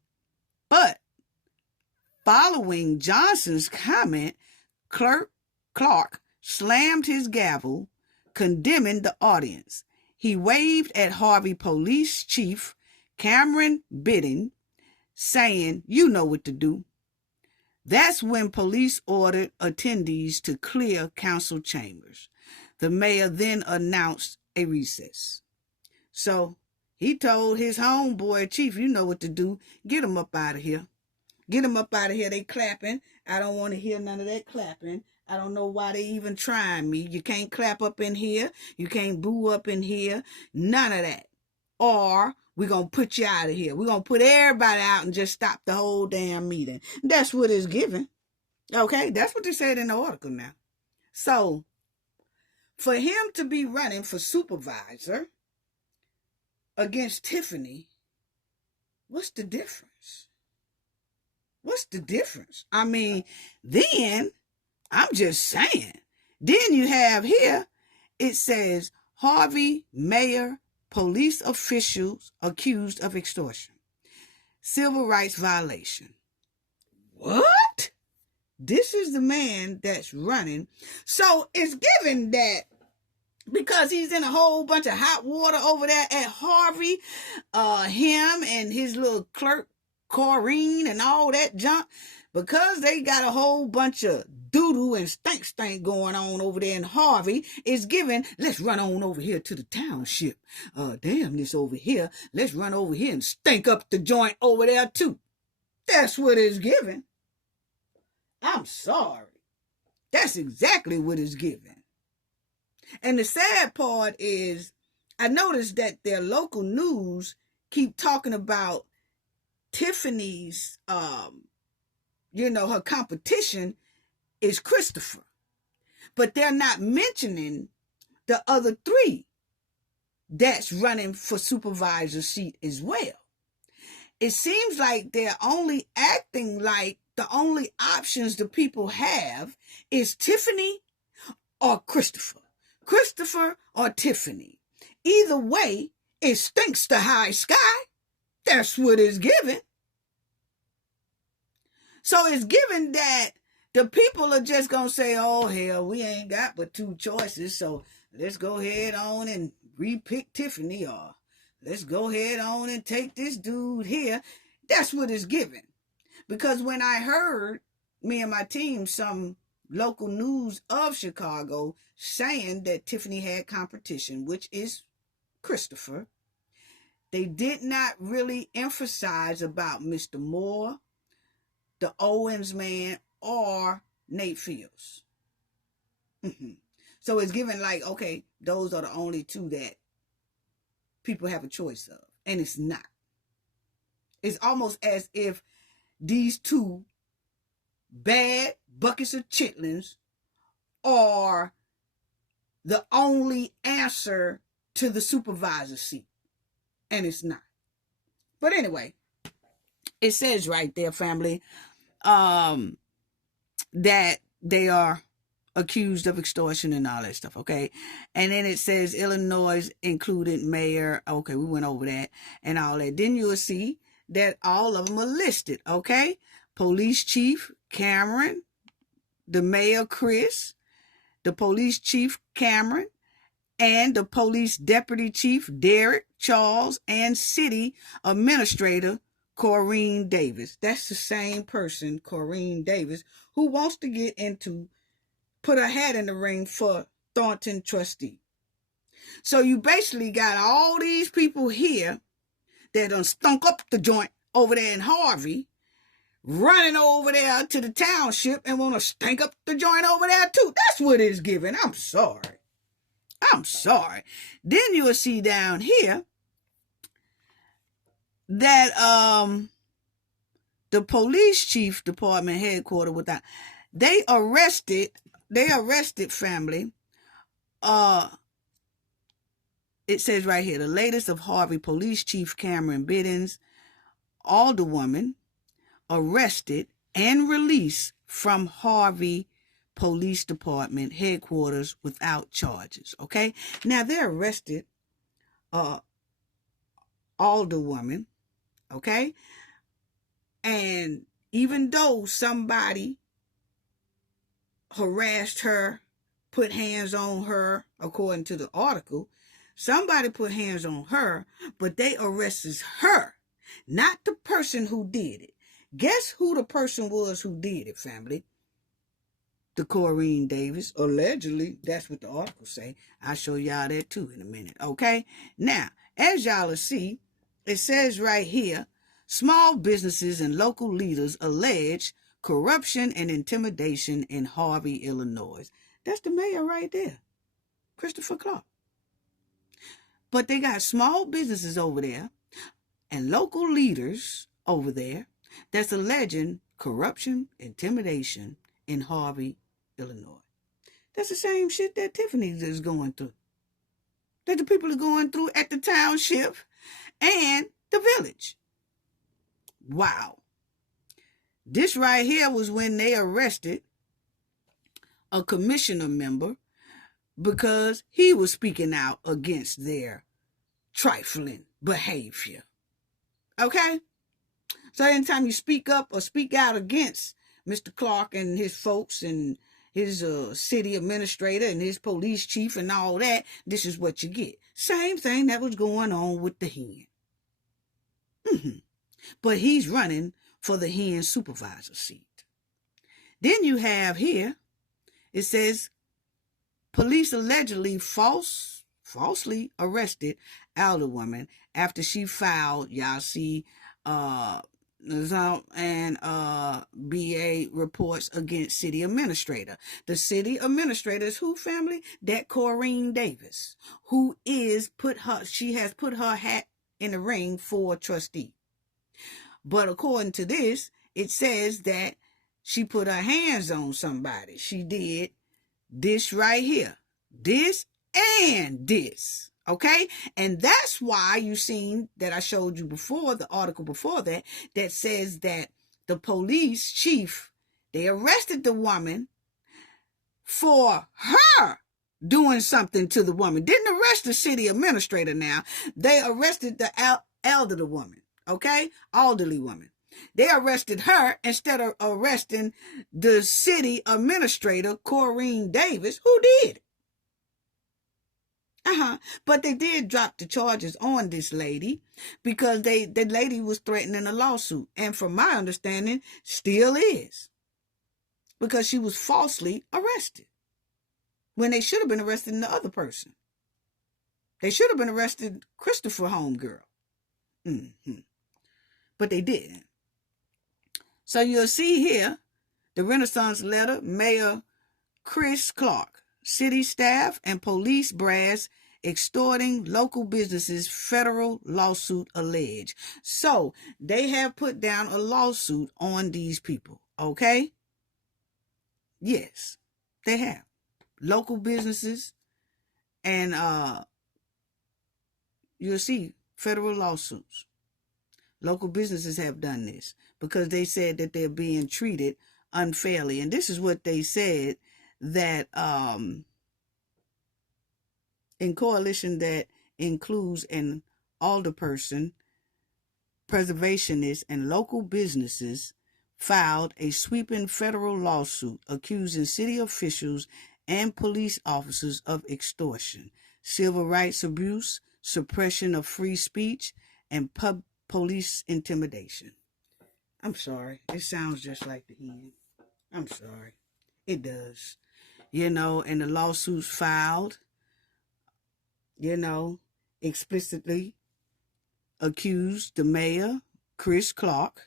But following Johnson's comment, Clark slammed his gavel, condemning the audience. He waved at Harvey Police Chief Cameron Bidding, saying, "You know what to do." That's when police ordered attendees to clear council chambers. The mayor then announced a recess. So he told his homeboy, "Chief, you know what to do. Get him up out of here. Get him up out of here. They clapping. I don't want to hear none of that clapping. I don't know why they even trying me. You can't clap up in here. You can't boo up in here. None of that. Or we're going to put you out of here. We're going to put everybody out and just stop the whole damn meeting." That's what it's given. Okay, that's what they said in the article now. So, for him to be running for supervisor against Tiffany, what's the difference? What's the difference? I mean, then, I'm just saying. Then you have here, it says, Harvey Mayor, police officials accused of extortion. Civil rights violation. What? This is the man that's running. So it's given that because he's in a whole bunch of hot water over there at Harvey, him and his little clerk, Corrine, and all that junk, because they got a whole bunch of doo-doo and stink going on over there in Harvey, is given, let's run on over here to the Township. Damn this over here. Let's run over here and stink up the joint over there too. That's what it's given. I'm sorry. That's exactly what it's given. And the sad part is, I noticed that their local news keep talking about Tiffany's, her competition is Christopher. But they're not mentioning the other three that's running for supervisor seat as well. It seems like they're only acting like the only options the people have is Tiffany or Christopher. Christopher or Tiffany. Either way, it stinks to high sky. That's what it's given. So it's given that the people are just going to say, oh, hell, we ain't got but two choices, so let's go ahead on and repick Tiffany, or let's go ahead on and take this dude here. That's what it's given. Because when I heard, me and my team, some local news of Chicago saying that Tiffany had competition, which is Christopher, they did not really emphasize about Mr. Moore, the Owens man, or Nate Fields. So it's given like, okay, those are the only two that people have a choice of. And it's not. It's almost as if these two bad buckets of chitlins are the only answer to the supervisor seat. And it's not. But anyway, it says right there, family, that they are accused of extortion and all that stuff, okay? And then it says Illinois included mayor, okay, we went over that and all that. Then you'll see that all of them are listed, okay? Police chief Cameron, the mayor Chris, the police chief Cameron, and the police deputy chief Derek Charles, and city administrator Corrine Davis. That's the same person, Corrine Davis, who wants to get into, put her hat in the ring for Thornton trustee. So you basically got all these people here that done stunk up the joint over there in Harvey, running over there to the township and want to stink up the joint over there too. That's what it's giving. I'm sorry. Then you'll see down here that the police chief department headquarters without, they arrested family. It says right here, the latest of Harvey Police Chief Cameron Biddens, alderwoman, arrested and released from Harvey Police Department headquarters without charges. Okay, now they're arrested alderwoman, okay, and even though somebody harassed her, put hands on her, according to the article, somebody put hands on her, but they arrested her, not the person who did it. Guess who the person was who did it, family? The Corrine Davis, allegedly. That's what the article say. I'll show y'all that too in a minute, okay? Now, as y'all will see, it says right here, small businesses and local leaders allege corruption and intimidation in Harvey, Illinois. That's the mayor right there, Christopher Clark. But they got small businesses over there and local leaders over there that's alleging corruption, intimidation in Harvey, Illinois. That's the same shit that Tiffany is going through, that the people are going through at the township and the village. Wow. This right here was when they arrested a commissioner member because he was speaking out against their trifling behavior. Okay? So anytime you speak up or speak out against Mr. Clark and his folks and his city administrator and his police chief and all that, this is what you get. Same thing that was going on with the hen. But he's running for the hen supervisor seat. Then you have here, it says, police allegedly falsely arrested alderwoman after she filed, y'all see, and BA reports against city administrator. The city administrator is who, family? That Corrine Davis, who is she has put her hat in the ring for trustee. But according to this, it says that she put her hands on somebody. She did this right here. This and this. Okay? And that's why you seen that I showed you before, the article before that, that says that the police chief, they arrested the woman for her doing something to the woman. Didn't arrest the city administrator now. They arrested the elderly woman. Okay? Elderly woman. They arrested her instead of arresting the city administrator, Corrine Davis, who did it. But they did drop the charges on this lady because the lady was threatening a lawsuit. And from my understanding, still is. Because she was falsely arrested. When they should have been arresting the other person. They should have been arrested Christopher homegirl. But they didn't. So you'll see here, the Renaissance letter, Mayor Chris Clark, city staff and police brass extorting local businesses, federal lawsuit alleged. So they have put down a lawsuit on these people, okay? Yes, they have. Local businesses and you'll see federal lawsuits. Local businesses have done this because they said that they're being treated unfairly. And this is what they said, that in coalition that includes an alderperson, preservationists, and local businesses filed a sweeping federal lawsuit accusing city officials and police officers of extortion, civil rights abuse, suppression of free speech, and police intimidation. I'm sorry. It sounds just like the end. I'm sorry. It does. And the lawsuits filed, explicitly accused the mayor, Chris Clark,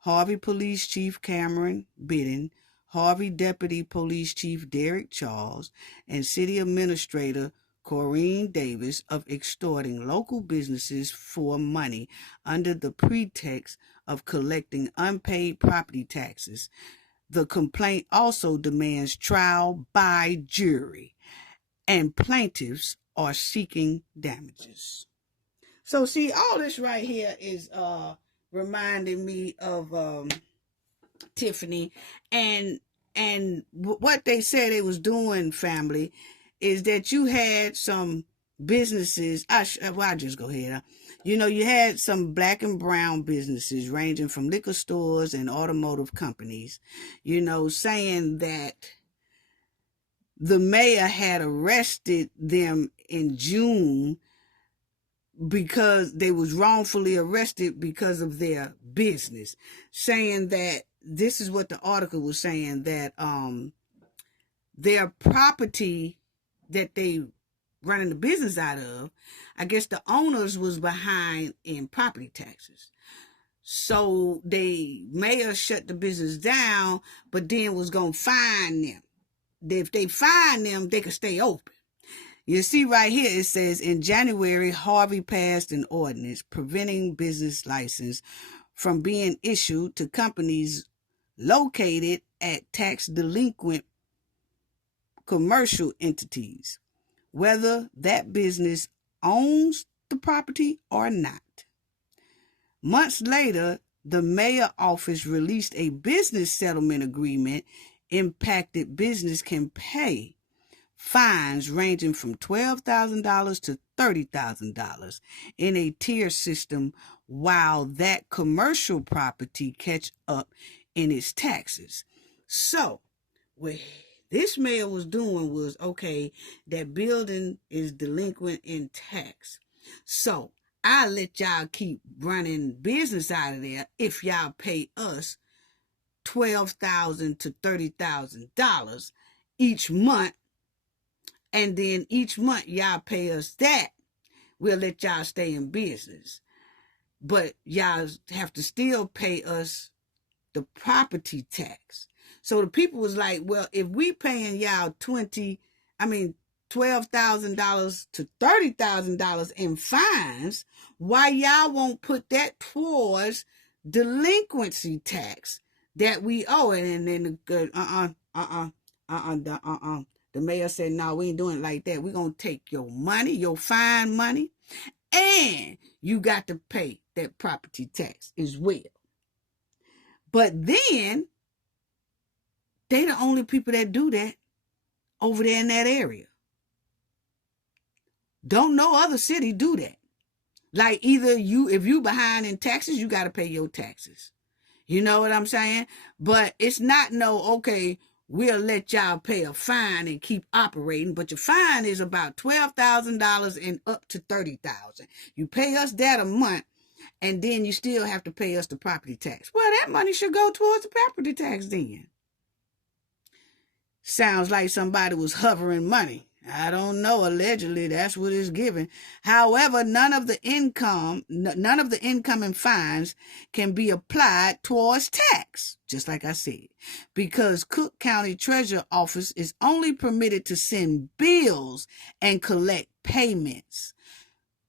Harvey Police Chief Cameron Bidden, Harvey Deputy Police Chief Derek Charles, and City Administrator Corrine Davis of extorting local businesses for money under the pretext of collecting unpaid property taxes. The complaint also demands trial by jury, and plaintiffs are seeking damages. So see, all this right here is reminding me of Tiffany, and what they said they was doing, family, is that you had some businesses. I'll just go ahead. You had some black and brown businesses ranging from liquor stores and automotive companies, saying that the mayor had arrested them in June because they was wrongfully arrested because of their business, saying that this is what the article was saying, that their property that they running the business out of, I guess the owners was behind in property taxes. So the mayor shut the business down, but then was going to fine them. If they fine them, they could stay open. You see right here, it says, in January, Harvey passed an ordinance preventing business license from being issued to companies located at tax delinquent commercial entities, whether that business owns the property or not. Months later, the mayor's office released a business settlement agreement. Impacted business can pay fines ranging from $12,000 to $30,000 in a tier system, while that commercial property catch up in its taxes. So, what this mayor was doing was, okay, that building is delinquent in tax. So, I'll let y'all keep running business out of there if y'all pay us $12,000 to $30,000 each month, and then each month y'all pay us that. We'll let y'all stay in business, but y'all have to still pay us the property tax. So the people was like, well, if we paying y'all $12,000 to $30,000 in fines, why y'all won't put that towards delinquency tax that we owe? And then the mayor said, no, we ain't doing it like that. We're going to take your money, your fine money, and you got to pay that property tax as well. But then, they the only people that do that over there in that area. Don't no other city do that. Like, either if you behind in taxes, you got to pay your taxes. You know what I'm saying? But it's not no, okay, we'll let y'all pay a fine and keep operating, but your fine is about $12,000 and up to $30,000. You pay us that a month, and then you still have to pay us the property tax. Well, that money should go towards the property tax then. Sounds like somebody was hovering money. I don't know. Allegedly, that's what it's given. However, none of the incoming fines can be applied towards tax, just like I said, because Cook County Treasurer Office is only permitted to send bills and collect payments.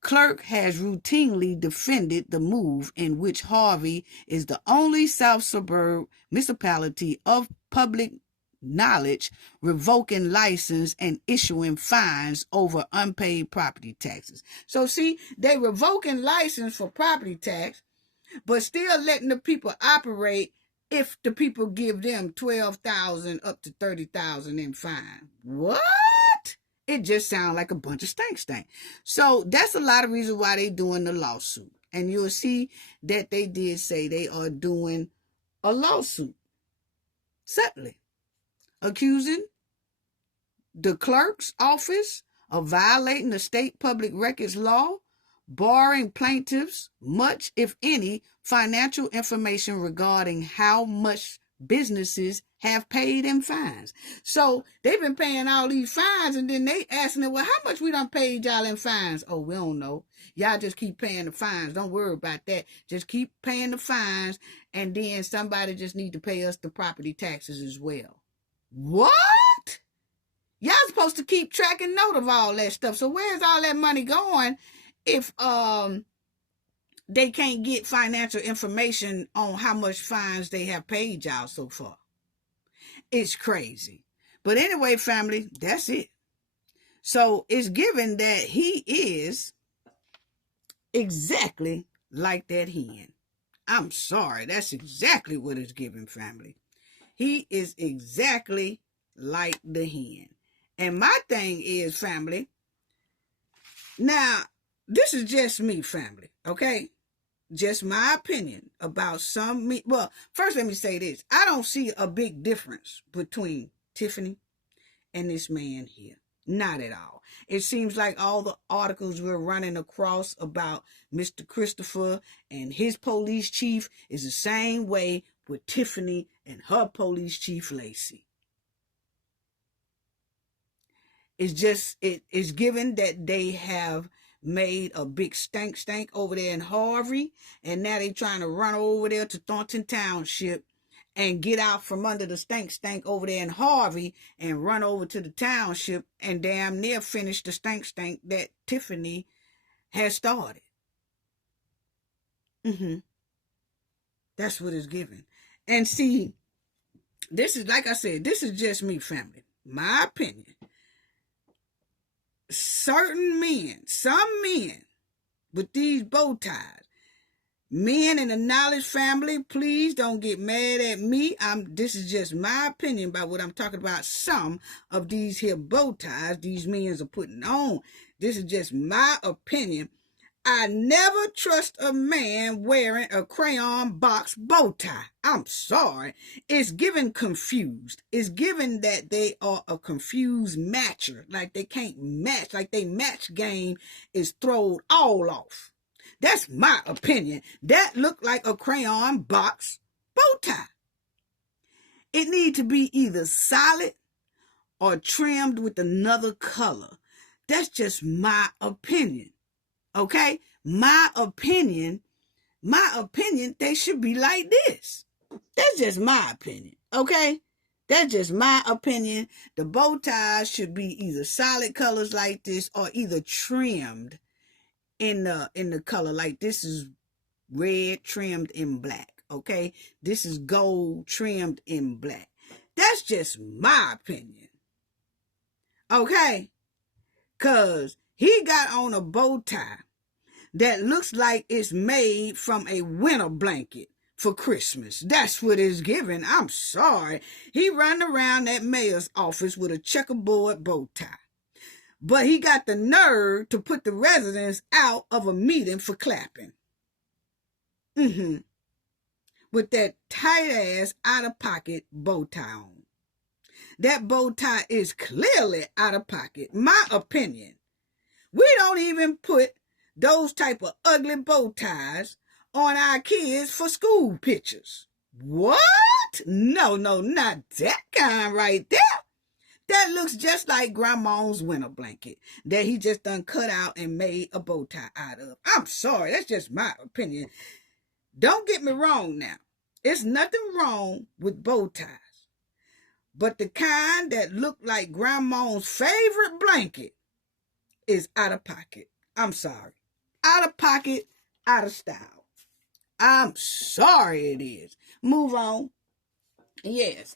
Clerk has routinely defended the move, in which Harvey is the only South Suburb municipality of public knowledge revoking license and issuing fines over unpaid property taxes. So see, they revoking license for property tax, but still letting the people operate if the people give them $12,000 up to $30,000 in fine. What? It just sounds like a bunch of stank. So that's a lot of reasons why they doing the lawsuit. And you'll see that they did say they are doing a lawsuit. Certainly. Accusing the clerk's office of violating the state public records law, barring plaintiffs much, if any, financial information regarding how much businesses have paid in fines. So they've been paying all these fines, and then they asking them, well, how much we done paid y'all in fines? Oh, we don't know. Y'all just keep paying the fines. Don't worry about that. Just keep paying the fines, and then somebody just need to pay us the property taxes as well. What? Y'all supposed to keep tracking note of all that stuff. So where's all that money going if they can't get financial information on how much fines they have paid y'all so far? It's crazy. But anyway, family, that's it. So it's given that he is exactly like that hen. I'm sorry. That's exactly what it's given, family. He is exactly like the hen. And my thing is, family, now, this is just me, family, okay? Just my opinion about well, first let me say this. I don't see a big difference between Tiffany and this man here. Not at all. It seems like all the articles we're running across about Mr. Christopher and his police chief is the same way with Tiffany and her police chief, Lacey. It's just, it's given that they have made a big stank over there in Harvey, and now they trying to run over there to Thornton Township and get out from under the stank over there in Harvey and run over to the township and damn near finish the stank that Tiffany has started. That's what it's given. And see, this is, like I said, this is just me, family. My opinion. Certain men, some men with these bow ties, men in the Knowledge family, please don't get mad at me. This is just my opinion about what I'm talking about. Some of these here bow ties these men are putting on. This is just my opinion. I never trust a man wearing a crayon box bow tie. I'm sorry. It's given confused. It's given that they are a confused matcher. Like they can't match. Like they match game is thrown all off. That's my opinion. That looked like a crayon box bow tie. It need to be either solid or trimmed with another color. That's just my opinion. Okay? My opinion, they should be like this. That's just my opinion. Okay? That's just my opinion. The bow ties should be either solid colors like this or either trimmed in the color. Like this is red trimmed in black. Okay? This is gold trimmed in black. That's just my opinion. Okay? Because he got on a bow tie that looks like it's made from a winter blanket for Christmas. That's what it's given. I'm sorry. He run around that mayor's office with a checkerboard bow tie. But he got the nerve to put the residents out of a meeting for clapping. with that tight ass out of pocket bow tie on. That bow tie is clearly out of pocket. My opinion. We don't even put those type of ugly bow ties on our kids for school pictures. What? No, not that kind right there. That looks just like grandma's winter blanket that he just done cut out and made a bow tie out of. I'm sorry, that's just my opinion. Don't get me wrong now. It's nothing wrong with bow ties. But the kind that look like grandma's favorite blanket is out of pocket. I'm sorry. Out of pocket, out of style. I'm sorry it is. Move on. Yes.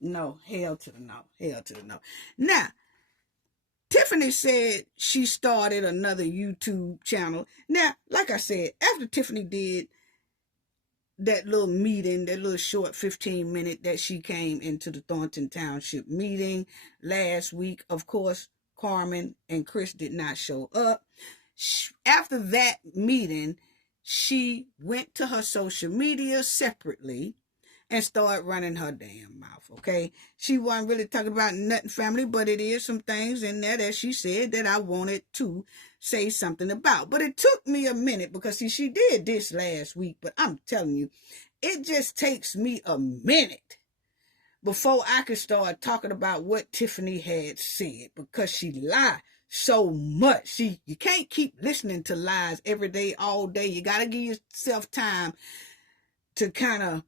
No. Hell to the no. Hell to the no. Now, Tiffany said she started another YouTube channel. Now, like I said, after Tiffany did that little meeting, that little short 15-minute that she came into the Thornton Township meeting last week, of course, Carmen and Chris did not show up. After that meeting, she went to her social media separately and started running her damn mouth, okay? She wasn't really talking about nothing family, but it is some things in there that she said that I wanted to say something about. But it took me a minute because, see, she did this last week, but I'm telling you, it just takes me a minute before I could start talking about what Tiffany had said because she lied so much. See, you can't keep listening to lies every day, all day. You got to give yourself time to kind of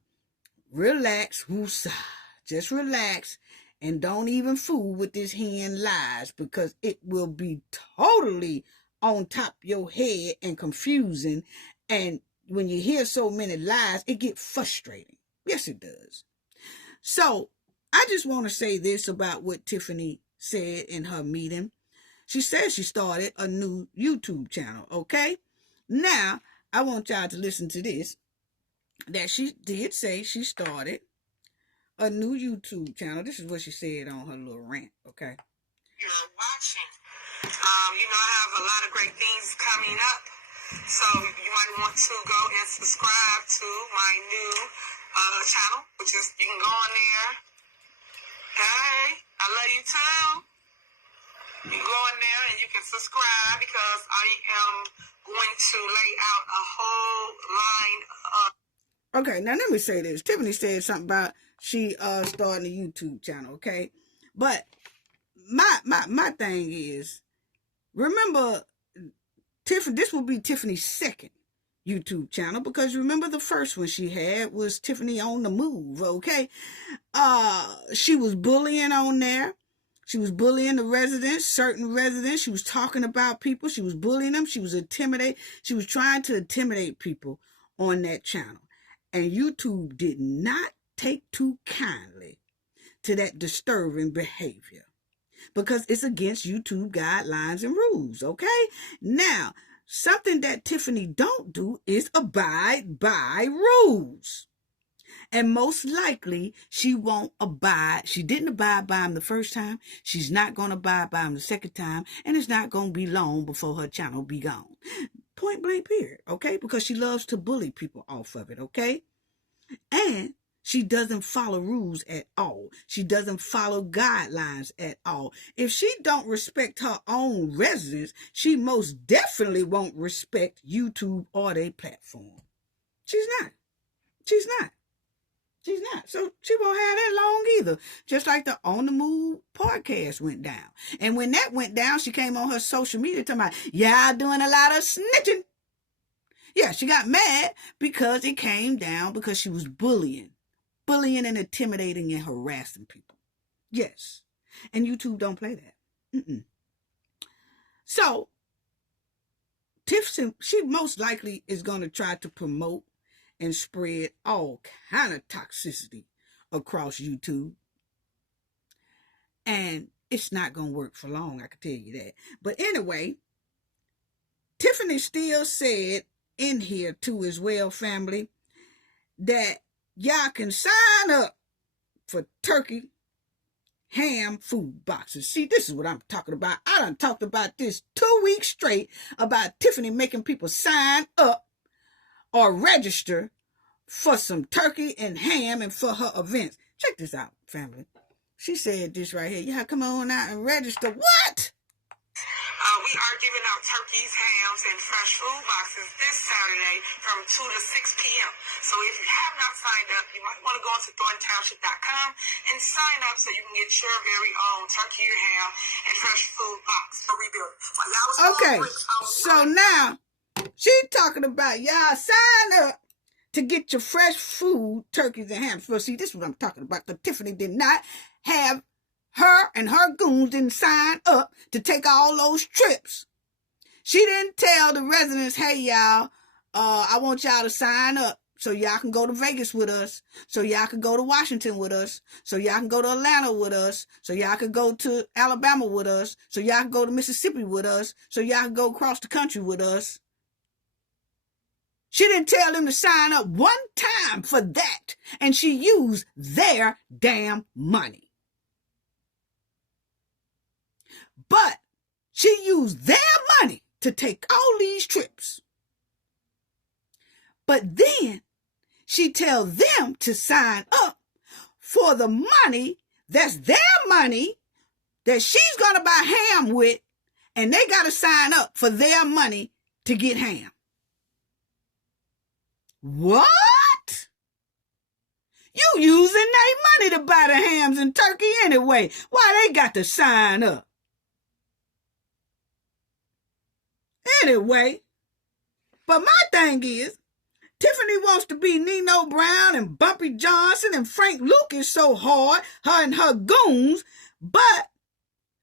relax, woosah. Just relax and don't even fool with this hen lies because it will be totally on top of your head and confusing. And when you hear so many lies, it gets frustrating. Yes, it does. So I just want to say this about what Tiffany said in her meeting. She said she started a new YouTube channel, okay? Now, I want y'all to listen to this. That she did say she started a new YouTube channel. This is what she said on her little rant, okay? You're watching. I have a lot of great things coming up. So you might want to go and subscribe to my new channel, which is, you can go on there. Hey, I love you too. You go in there and you can subscribe because I am going to lay out a whole line of... Okay, now let me say this. Tiffany said something about she starting a YouTube channel, okay? But my thing is, remember, Tiffany, this will be Tiffany's second YouTube channel because remember the first one she had was Tiffany on the Move, okay? She was bullying on there. She was bullying the residents, certain residents. She was talking about people. She was bullying them. She was intimidating. She was trying to intimidate people on that channel. And YouTube did not take too kindly to that disturbing behavior because it's against YouTube guidelines and rules, okay? Now, something that Tiffany don't do is abide by rules. And most likely, she won't abide. She didn't abide by them the first time. She's not going to abide by them the second time. And it's not going to be long before her channel be gone. Point blank period, okay? Because she loves to bully people off of it, okay? And she doesn't follow rules at all. She doesn't follow guidelines at all. If she don't respect her own residents, she most definitely won't respect YouTube or their platform. She's not. She's not. She's not. So she won't have that long either. Just like the On the Move podcast went down. And when that went down, she came on her social media talking about, y'all doing a lot of snitching. Yeah, she got mad because it came down because she was bullying and intimidating and harassing people. Yes. And YouTube don't play that. So, Tiffany, she most likely is going to try to promote and spread all kind of toxicity across YouTube. And it's not going to work for long, I can tell you that. But anyway, Tiffany still said in here too as well, family, that y'all can sign up for turkey, ham, food boxes. See, this is what I'm talking about. I done talked about this 2 weeks straight about Tiffany making people sign up or register for some turkey and ham and for her events. Check this out, family. She said this right here. Yeah, come on out and register. What? We are giving out turkeys, hams, and fresh food boxes this Saturday from 2 to 6 p.m. So if you have not signed up, you might want to go to Township.com and sign up so you can get your very own turkey or ham and fresh food box to rebuild. Okay, so now she's talking about y'all sign up to get your fresh food, turkeys, and hams. Well, see, this is what I'm talking about, because Tiffany did not have her and her goons didn't sign up to take all those trips. She didn't tell the residents, hey, y'all, I want y'all to sign up so y'all can go to Vegas with us, so y'all can go to Washington with us, so y'all can go to Atlanta with us, so y'all can go to Alabama with us, so y'all can go to Mississippi with us, so y'all can go across the country with us. She didn't tell them to sign up one time for that, and she used their damn money. But she used their money to take all these trips. But then she tells them to sign up for the money that's their money that she's going to buy ham with, and they got to sign up for their money to get ham. What? You using their money to buy the hams and turkey anyway. Why they got to sign up? Anyway, but my thing is, Tiffany wants to be Nino Brown and Bumpy Johnson and Frank Lucas so hard, her and her goons. But,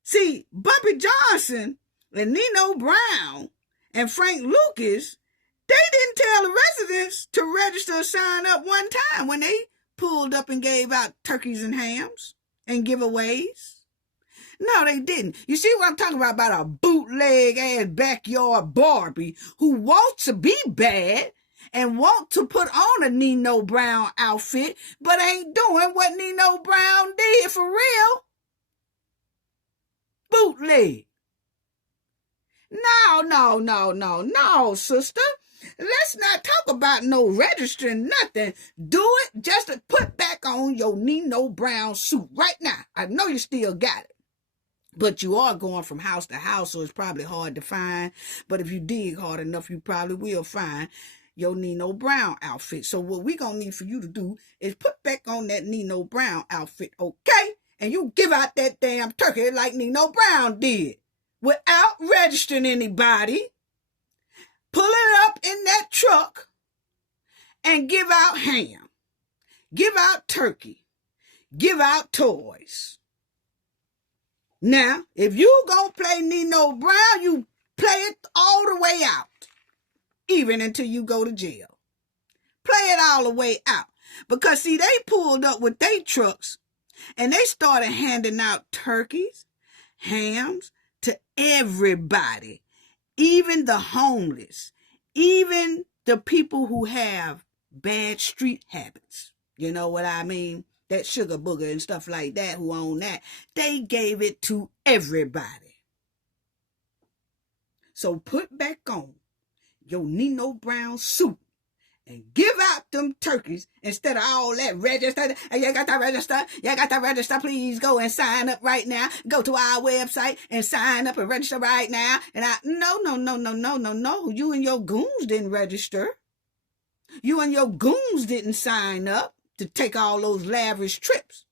see, Bumpy Johnson and Nino Brown and Frank Lucas, they didn't tell the residents to register or sign up one time when they pulled up and gave out turkeys and hams and giveaways. No, they didn't. You see what I'm talking about a bootleg-ass backyard Barbie who wants to be bad and want to put on a Nino Brown outfit, but ain't doing what Nino Brown did for real. Bootleg. No, sister. Let's not talk about no registering nothing. Do it just to put back on your Nino Brown suit right now. I know you still got it. But you are going from house to house, so it's probably hard to find. But if you dig hard enough, you probably will find your Nino Brown outfit. So what we going to need for you to do is put back on that Nino Brown outfit, okay? And you give out that damn turkey like Nino Brown did without registering anybody. Pull it up in that truck and give out ham. Give out turkey. Give out toys. Now, if you gonna play Nino Brown, you play it all the way out, even until you go to jail. Play it all the way out. Because, see, they pulled up with their trucks, and they started handing out turkeys, hams, to everybody, even the homeless, even the people who have bad street habits. You know what I mean? That sugar booger and stuff like that who own that. They gave it to everybody. So put back on your Nino Brown suit and give out them turkeys instead of all that register. You got to register. You got to register. Please go and sign up right now. Go to our website and sign up and register right now. And no. You and your goons didn't register. You and your goons didn't sign up to take all those lavish trips.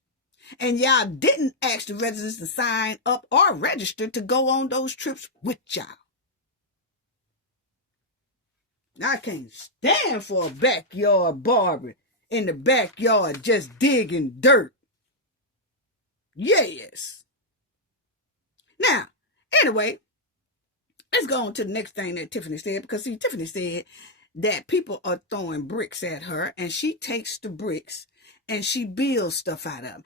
And y'all didn't ask the residents to sign up or register to go on those trips with y'all. I can't stand for a backyard Barbie in the backyard just digging dirt. Yes. Now, anyway, let's go on to the next thing that Tiffany said, because see, Tiffany said that people are throwing bricks at her, and she takes the bricks and she builds stuff out of them.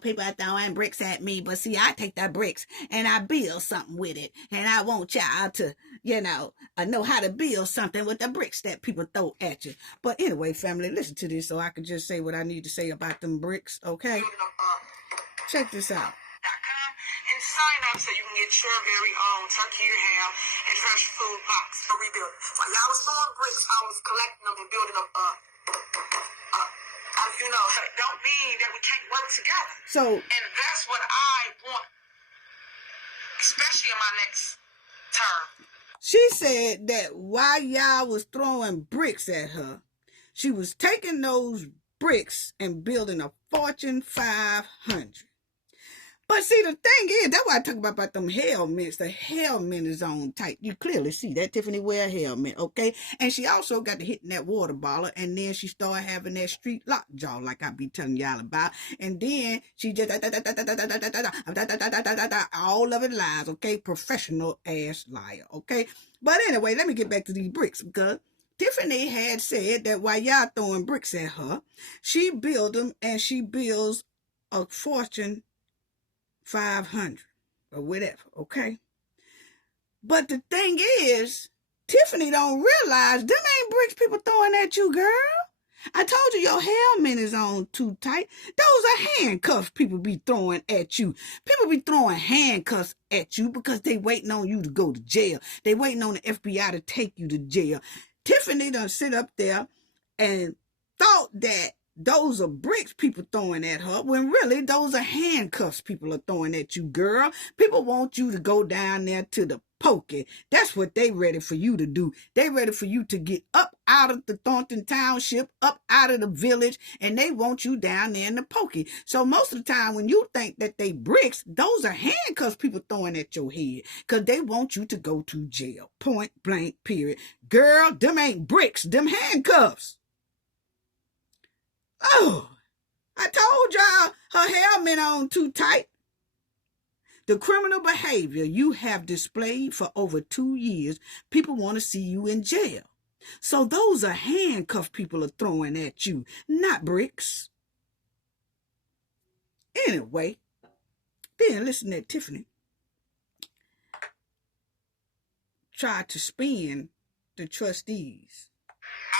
People are throwing bricks at me, but see, I take the bricks and I build something with it. And I want y'all to, know how to build something with the bricks that people throw at you. But anyway, family, listen to this so I can just say what I need to say about them bricks, okay? Check this out. And sign up so you can get your very own turkey or ham and fresh food box to rebuild. While y'all was throwing bricks, I was collecting them and building them up. don't mean that we can't work together. So, and that's what I want, especially in my next term. She said that while y'all was throwing bricks at her, she was taking those bricks and building a Fortune 500. But see, the thing is, that's why I talk about them helmets. The helmet is on tight. You clearly see that Tiffany wear a helmet, okay? And she also got to hitting that water bottle, and then she started having that street lockjaw, like I be telling y'all about. And then she just all of it lies, okay? Professional ass liar, okay? But anyway, let me get back to these bricks, because Tiffany had said that while y'all throwing bricks at her, she build them, and she builds a Fortune 500 or whatever, okay? But the thing is, Tiffany don't realize them ain't bricks people throwing at you, girl. I told you your helmet is on too tight. Those are handcuffs people be throwing at you. People be throwing handcuffs at you because they waiting on you to go to jail. They waiting on the FBI to take you to jail. Tiffany done sit up there and thought that those are bricks people throwing at her, when really those are handcuffs people are throwing at you, girl. People want you to go down there to the pokey. That's what they ready for you to do. They ready for you to get up out of the Thornton Township, up out of the village, and they want you down there in the pokey. So most of the time when you think that they bricks, those are handcuffs people throwing at your head, because they want you to go to jail. Point blank, period. Girl, them ain't bricks, them handcuffs. Oh, I told y'all her helmet on too tight. The criminal behavior you have displayed for over 2 years, people want to see you in jail. So those are handcuffs people are throwing at you, not bricks. Anyway, then listen to Tiffany tried to spin the trustees.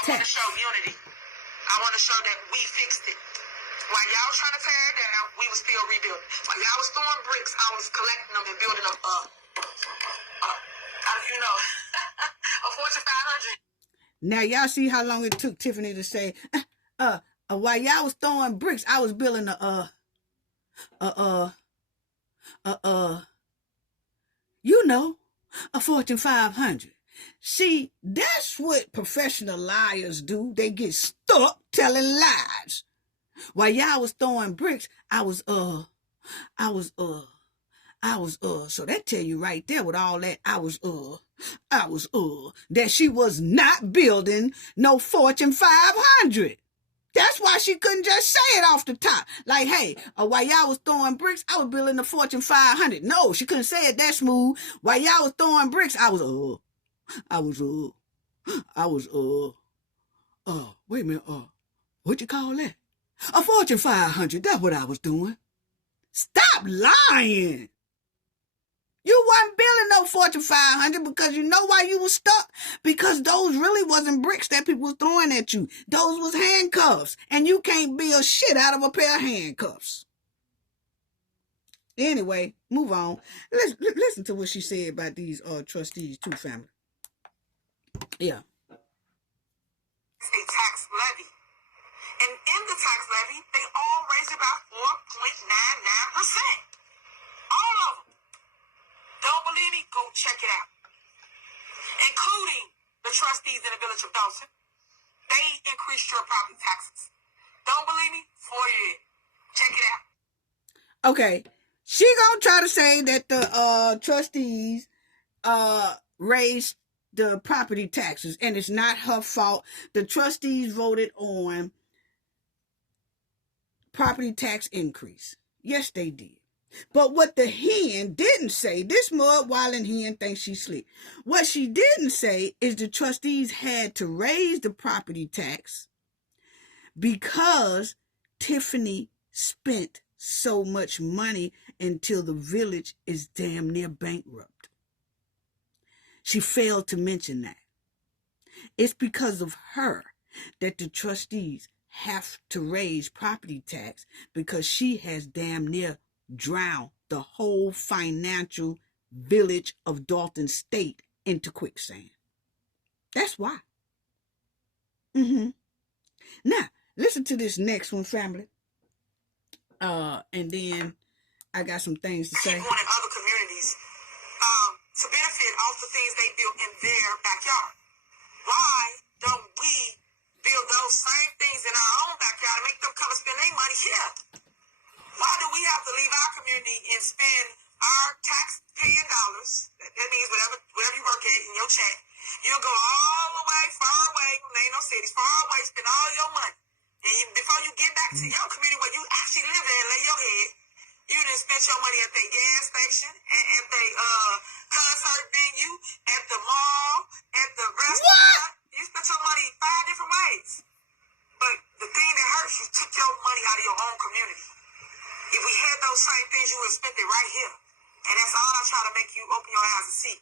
I want to show unity. I want to show that we fixed it. While y'all was trying to tear it down, we was still rebuilding. While y'all was throwing bricks, I was collecting them and building them up. A Fortune 500. Now y'all see how long it took Tiffany to say, while y'all was throwing bricks, I was building a Fortune 500. See, that's what professional liars do. They get stuck telling lies. While y'all was throwing bricks, I was so that tell you right there with all that, that she was not building no Fortune 500. That's why she couldn't just say it off the top. Like, hey, while y'all was throwing bricks, I was building the Fortune 500. No, she couldn't say it that smooth. While y'all was throwing bricks, wait a minute, what you call that? A Fortune 500, that's what I was doing. Stop lying. You wasn't building no Fortune 500 because you know why you was stuck? Because those really wasn't bricks that people was throwing at you. Those was handcuffs, and you can't build shit out of a pair of handcuffs. Anyway, move on. Listen to what she said about these trustees too, family. Yeah. A tax levy. And in the tax levy, they all raised about 4.99%. All of them. Don't believe me? Go check it out. Including the trustees in the village of Dolton. They increased your property taxes. Don't believe me? 4 years. Check it out. Okay. She gonna try to say that the trustees raised the property taxes, and it's not her fault. The trustees voted on property tax increase. Yes, they did. But what the hen didn't say, this mud-walling hen thinks she's slick. What she didn't say is the trustees had to raise the property tax because Tiffany spent so much money until the village is damn near bankrupt. She failed to mention that. It's because of her that the trustees have to raise property tax, because she has damn near drowned the whole financial village of Dolton State into quicksand. That's why. Now, listen to this next one, family. And then I got some things to say. People in other communities to benefit off the things they built in their backyard. Why don't we build those same things in our own backyard and make them come and spend their money here? Why do we have to leave our community and spend our tax-paying dollars? That means whatever you work at in your check. You'll go all the way far away, ain't no cities, far away, spend all your money. And before you get back to your community where you actually live in and lay your head, you done spent your money at the gas station, at the concert venue, at the mall, at the restaurant. What? You spent your money 5 different ways. But the thing that hurts, you took your money out of your own community. If we had those same things, you would have spent it right here. And that's all I try to make you open your eyes and see.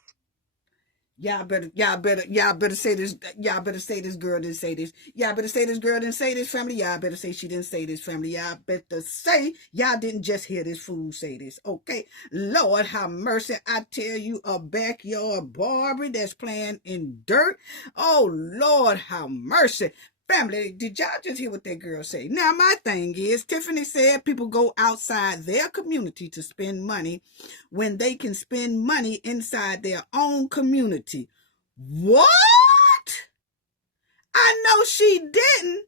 Y'all better say this. Y'all better say this girl didn't say this. Y'all better say this girl didn't say this, family. Y'all better say she didn't say this, family. Y'all better say y'all didn't just hear this fool say this. Okay, Lord have mercy. I tell you, a backyard Barbie that's playing in dirt. Oh Lord have mercy. Family, did y'all just hear what that girl say? Now, my thing is, Tiffany said people go outside their community to spend money when they can spend money inside their own community. What? I know she didn't.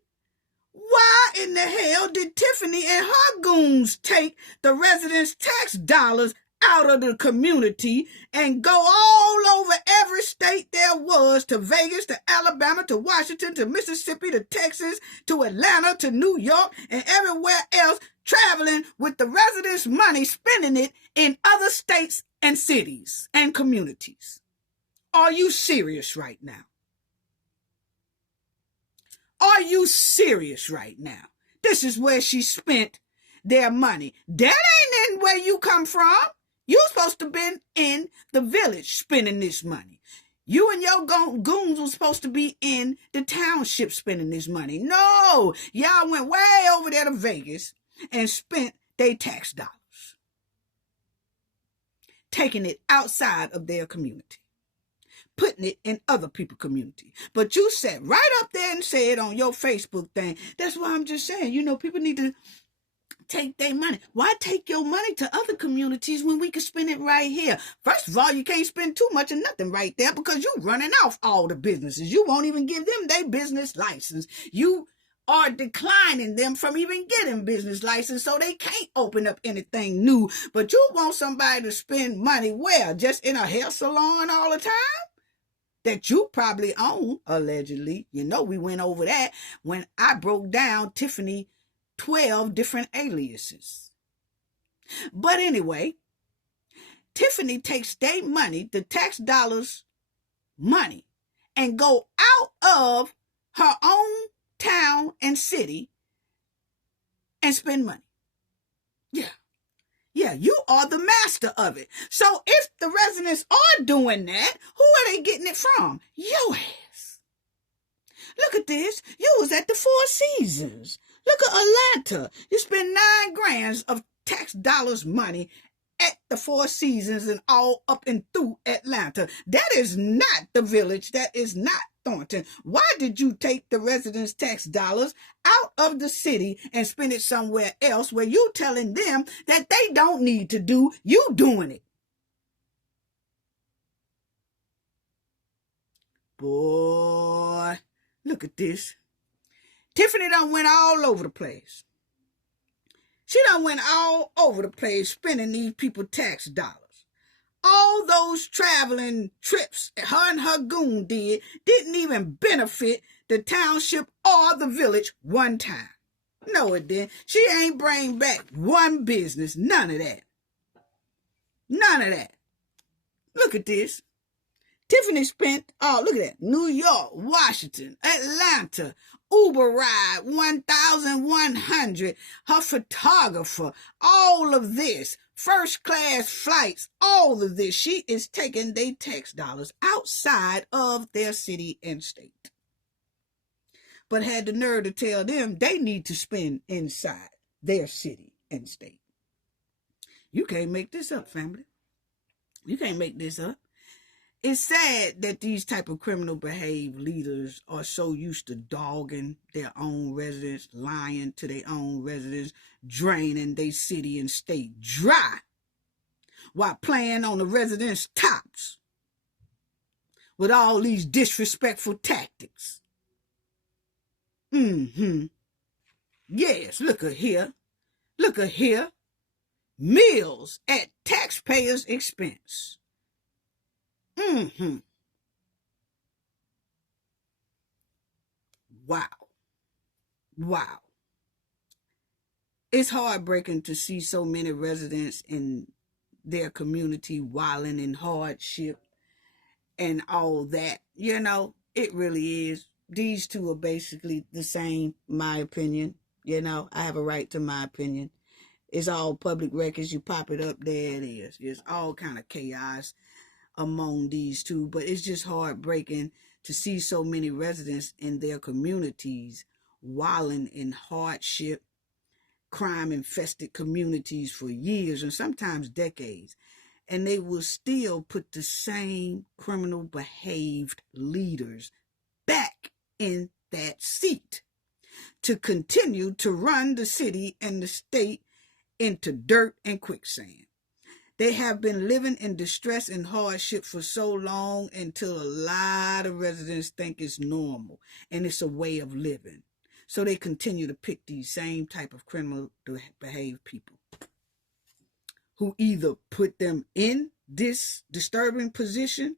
Why in the hell did Tiffany and her goons take the residents' tax dollars out of the community and go all over every state there was, to Vegas, to Alabama, to Washington, to Mississippi, to Texas, to Atlanta, to New York, and everywhere else, traveling with the residents' money, spending it in other states and cities and communities? Are you serious right now? Are you serious right now? This is where she spent their money. That ain't in where you come from. You supposed to been in the village spending this money. You and your goons were supposed to be in the township spending this money. No, y'all went way over there to Vegas and spent their tax dollars, taking it outside of their community, putting it in other people's community. But you sat right up there and said on your Facebook thing. That's why I'm just saying, people need to take their money. Why take your money to other communities when we can spend it right here? First of all, you can't spend too much of nothing right there because you're running off all the businesses. You won't even give them their business license. You are declining them from even getting business license, so they can't open up anything new. But you want somebody to spend money where? Just in a hair salon all the time? That you probably own, allegedly. We went over that when I broke down Tiffany 12 different aliases. But anyway, Tiffany takes their money, the tax dollars money, and go out of her own town and city and spend money. Yeah, you are the master of it. So if the residents are doing that, who are they getting it from? Your ass. Look at this. You was at the Four Seasons. Look at Atlanta. You spend $9,000 of tax dollars money at the Four Seasons and all up and through Atlanta. That is not the village. That is not Thornton. Why did you take the residents' tax dollars out of the city and spend it somewhere else where you telling them that they don't need to do? You doing it. Boy, look at this. Tiffany done went all over the place. She done went all over the place spending these people tax dollars. All those traveling trips her and her goon didn't even benefit the township or the village one time. No, it didn't. She ain't bring back one business. None of that. None of that. Look at this. Tiffany spent, look at that, New York, Washington, Atlanta, Uber ride, 1,100, her photographer, all of this, first class flights, all of this. She is taking their tax dollars outside of their city and state. But had the nerve to tell them they need to spend inside their city and state. You can't make this up, family. You can't make this up. It's sad that these type of criminal behaved leaders are so used to dogging their own residents, lying to their own residents, draining their city and state dry while playing on the residents' tops with all these disrespectful tactics. Yes, look at here. Look at here. Meals at taxpayers' expense. Wow. Wow. It's heartbreaking to see so many residents in their community wilding in hardship and all that. You know, it really is. These two are basically the same, my opinion. You know, I have a right to my opinion. It's all public records. You pop it up, there it is. It's all kind of chaos among these two, but it's just heartbreaking to see so many residents in their communities wilding in hardship, crime-infested communities for years and sometimes decades, and they will still put the same criminal behaved leaders back in that seat to continue to run the city and the state into dirt and quicksand. They have been living in distress and hardship for so long until a lot of residents think it's normal and it's a way of living. So they continue to pick these same type of criminal behaved people who either put them in this disturbing position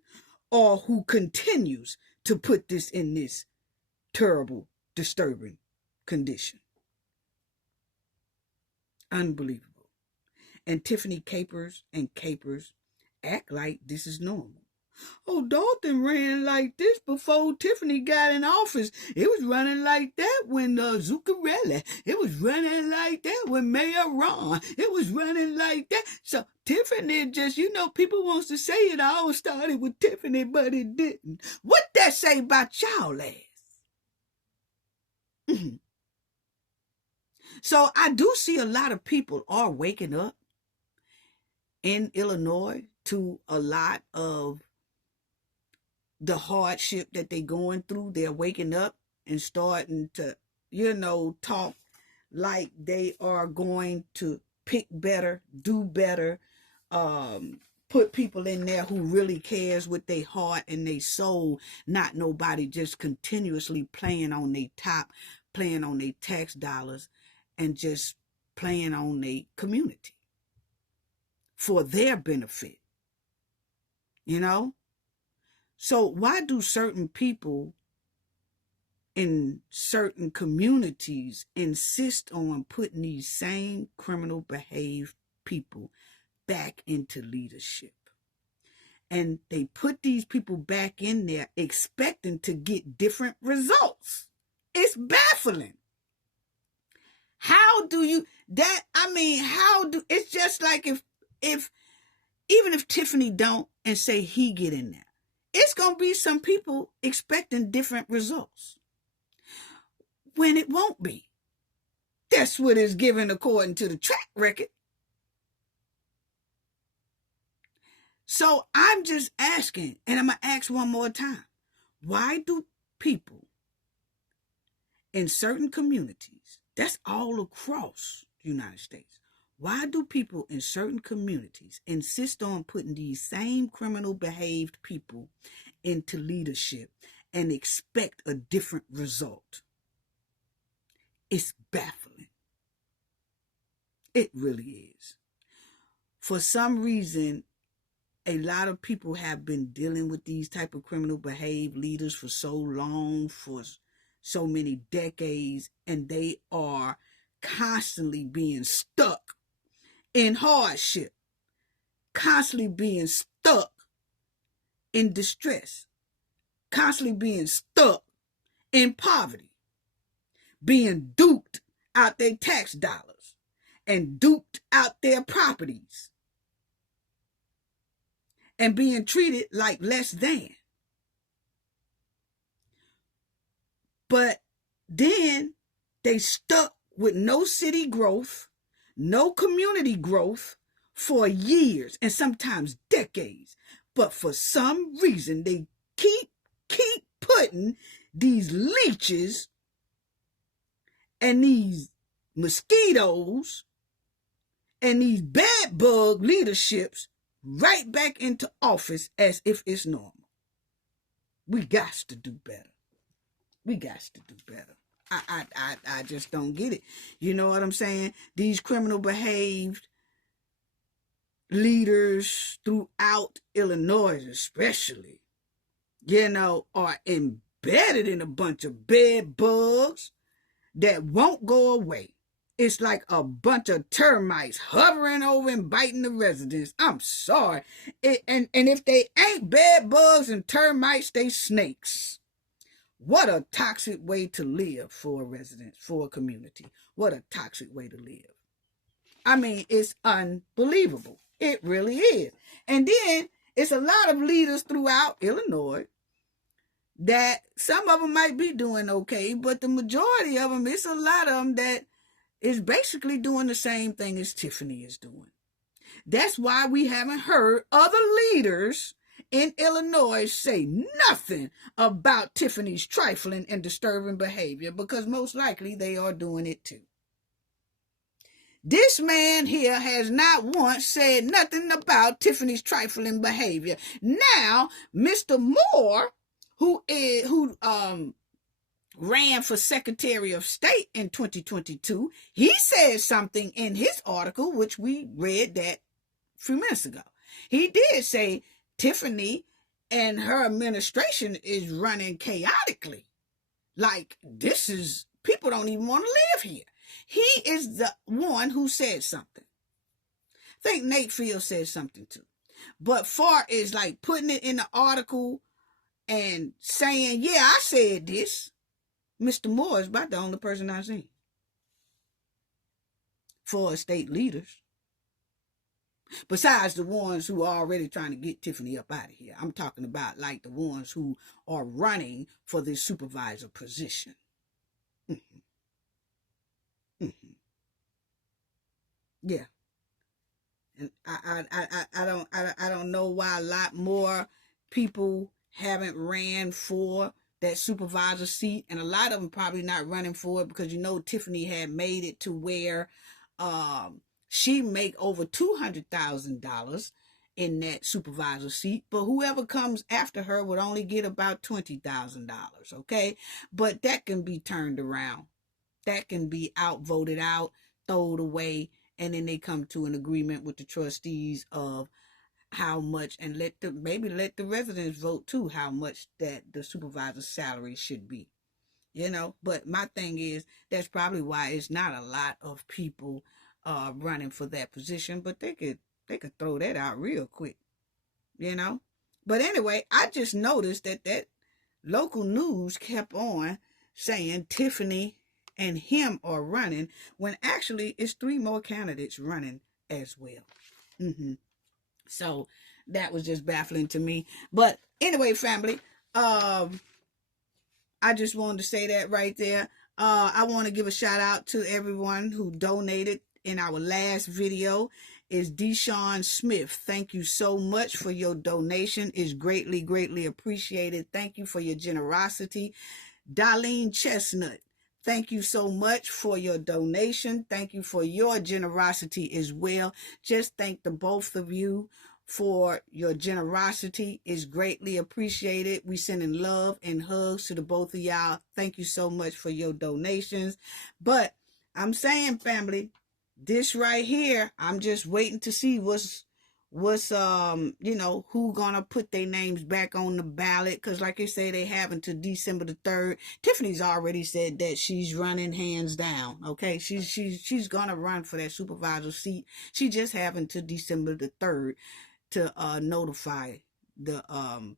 or who continues to put this in this terrible, disturbing condition. Unbelievable. And Tiffany capers act like this is normal. Oh, Dolton ran like this before Tiffany got in office. It was running like that when Zuccarelli. It was running like that when Mayor Ron. It was running like that. So Tiffany just, you know, people wants to say it all started with Tiffany, but it didn't. What that say about y'all ass? So I do see a lot of people are waking up in Illinois to a lot of the hardship that they're going through. They're waking up and starting to, you know, talk like they are going to pick better, do better, put people in there who really cares with their heart and their soul, not nobody just continuously playing on their top, playing on their tax dollars, and just playing on their community for their benefit, you know? So why do certain people in certain communities insist on putting these same criminal behaved people back into leadership? And they put these people back in there expecting to get different results. It's baffling. How do you, that, I mean, how do, it's just like if even if Tiffany don't and say he get in there, it's going to be some people expecting different results when it won't be. That's what is given according to the track record. So I'm just asking, and I'm going to ask one more time, why do people in certain communities, that's all across the United States, why do people in certain communities insist on putting these same criminal behaved people into leadership and expect a different result? It's baffling. It really is. For some reason, a lot of people have been dealing with these type of criminal behaved leaders for so long, for so many decades, and they are constantly being stuck in hardship, constantly being stuck in distress, constantly being stuck in poverty, being duped out their tax dollars and duped out their properties and being treated like less than. But then they stuck with no city growth, no community growth for years and sometimes decades. But for some reason, they keep putting these leeches and these mosquitoes and these bed bug leaderships right back into office as if it's normal. We got to do better. We got to do better. I just don't get it. You know what I'm saying? These criminal behaved leaders throughout Illinois especially, are embedded in a bunch of bed bugs that won't go away. It's like a bunch of termites hovering over and biting the residents. I'm sorry. And if they ain't bed bugs and termites, they snakes. What a toxic way to live for a resident, for a community. What a toxic way to live. I mean, it's unbelievable. It really is. And then it's a lot of leaders throughout Illinois that some of them might be doing okay, but the majority of them, it's a lot of them that is basically doing the same thing as Tiffany is doing. That's why we haven't heard other leaders in Illinois say nothing about Tiffany's trifling and disturbing behavior, because most likely they are doing it too. This man here has not once said nothing about Tiffany's trifling behavior. Now, Mr. Moore, who ran for Secretary of State in 2022, he said something in his article, which we read that a few minutes ago. He did say Tiffany and her administration is running chaotically. Like, people don't even want to live here. He is the one who said something. I think Nate Field said something too. But far as like putting it in the article and saying, yeah, I said this, Mr. Moore is about the only person I've seen for state leaders. Besides the ones who are already trying to get Tiffany up out of here. I'm talking about like the ones who are running for this supervisor position. Mm-hmm. Mm-hmm. Yeah. And I don't know why a lot more people haven't ran for that supervisor seat, and a lot of them probably not running for it because Tiffany had made it to where she make over $200,000 in that supervisor seat, but whoever comes after her would only get about $20,000. Okay, but that can be turned around. That can be outvoted out, thrown away, and then they come to an agreement with the trustees of how much, and maybe let the residents vote too, how much that the supervisor's salary should be. But my thing is, that's probably why it's not a lot of people running for that position, but they could throw that out real quick. But anyway, I just noticed that local news kept on saying Tiffany and him are running, when actually it's 3 more candidates running as well. So that was just baffling to me. But anyway, family, I just wanted to say that right there. I want to give a shout out to everyone who donated in our last video. Is Deshaun Smith. Thank you so much for your donation. It's greatly, greatly appreciated. Thank you for your generosity. Darlene Chestnut, thank you so much for your donation. Thank you for your generosity as well. Just thank the both of you for your generosity. Is greatly appreciated. We sending love and hugs to the both of y'all. Thank you so much for your donations. But I'm saying, family, this right here, I'm just waiting to see what's who gonna put their names back on the ballot, because like I say, they have until December the 3rd. Tiffany's already said that she's running hands down. Okay, she's gonna run for that supervisor seat. She just have until December the 3rd to notify the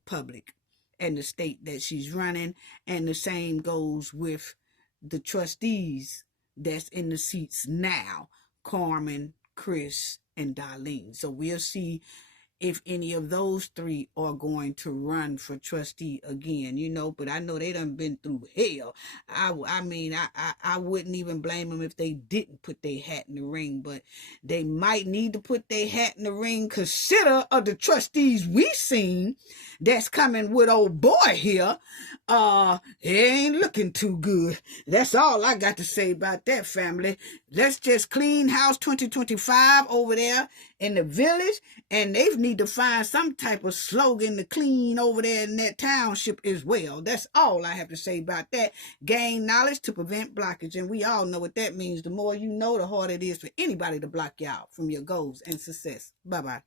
public and the state that she's running, and the same goes with the trustees that's in the seats now, Carmen, Chris, and Darlene. So we'll see if any of those three are going to run for trustee again, but I know they done been through hell. I mean, I wouldn't even blame them if they didn't put their hat in the ring, but they might need to put their hat in the ring. Consider of the trustees we seen that's coming with old boy here. It ain't looking too good. That's all I got to say about that, family. Let's just clean house 2025 over there in the village, and they need to find some type of slogan to clean over there in that township as well. That's all I have to say about that. Gain knowledge to prevent blockage, and we all know what that means. The more you know, the harder it is for anybody to block you out from your goals and success. Bye-bye.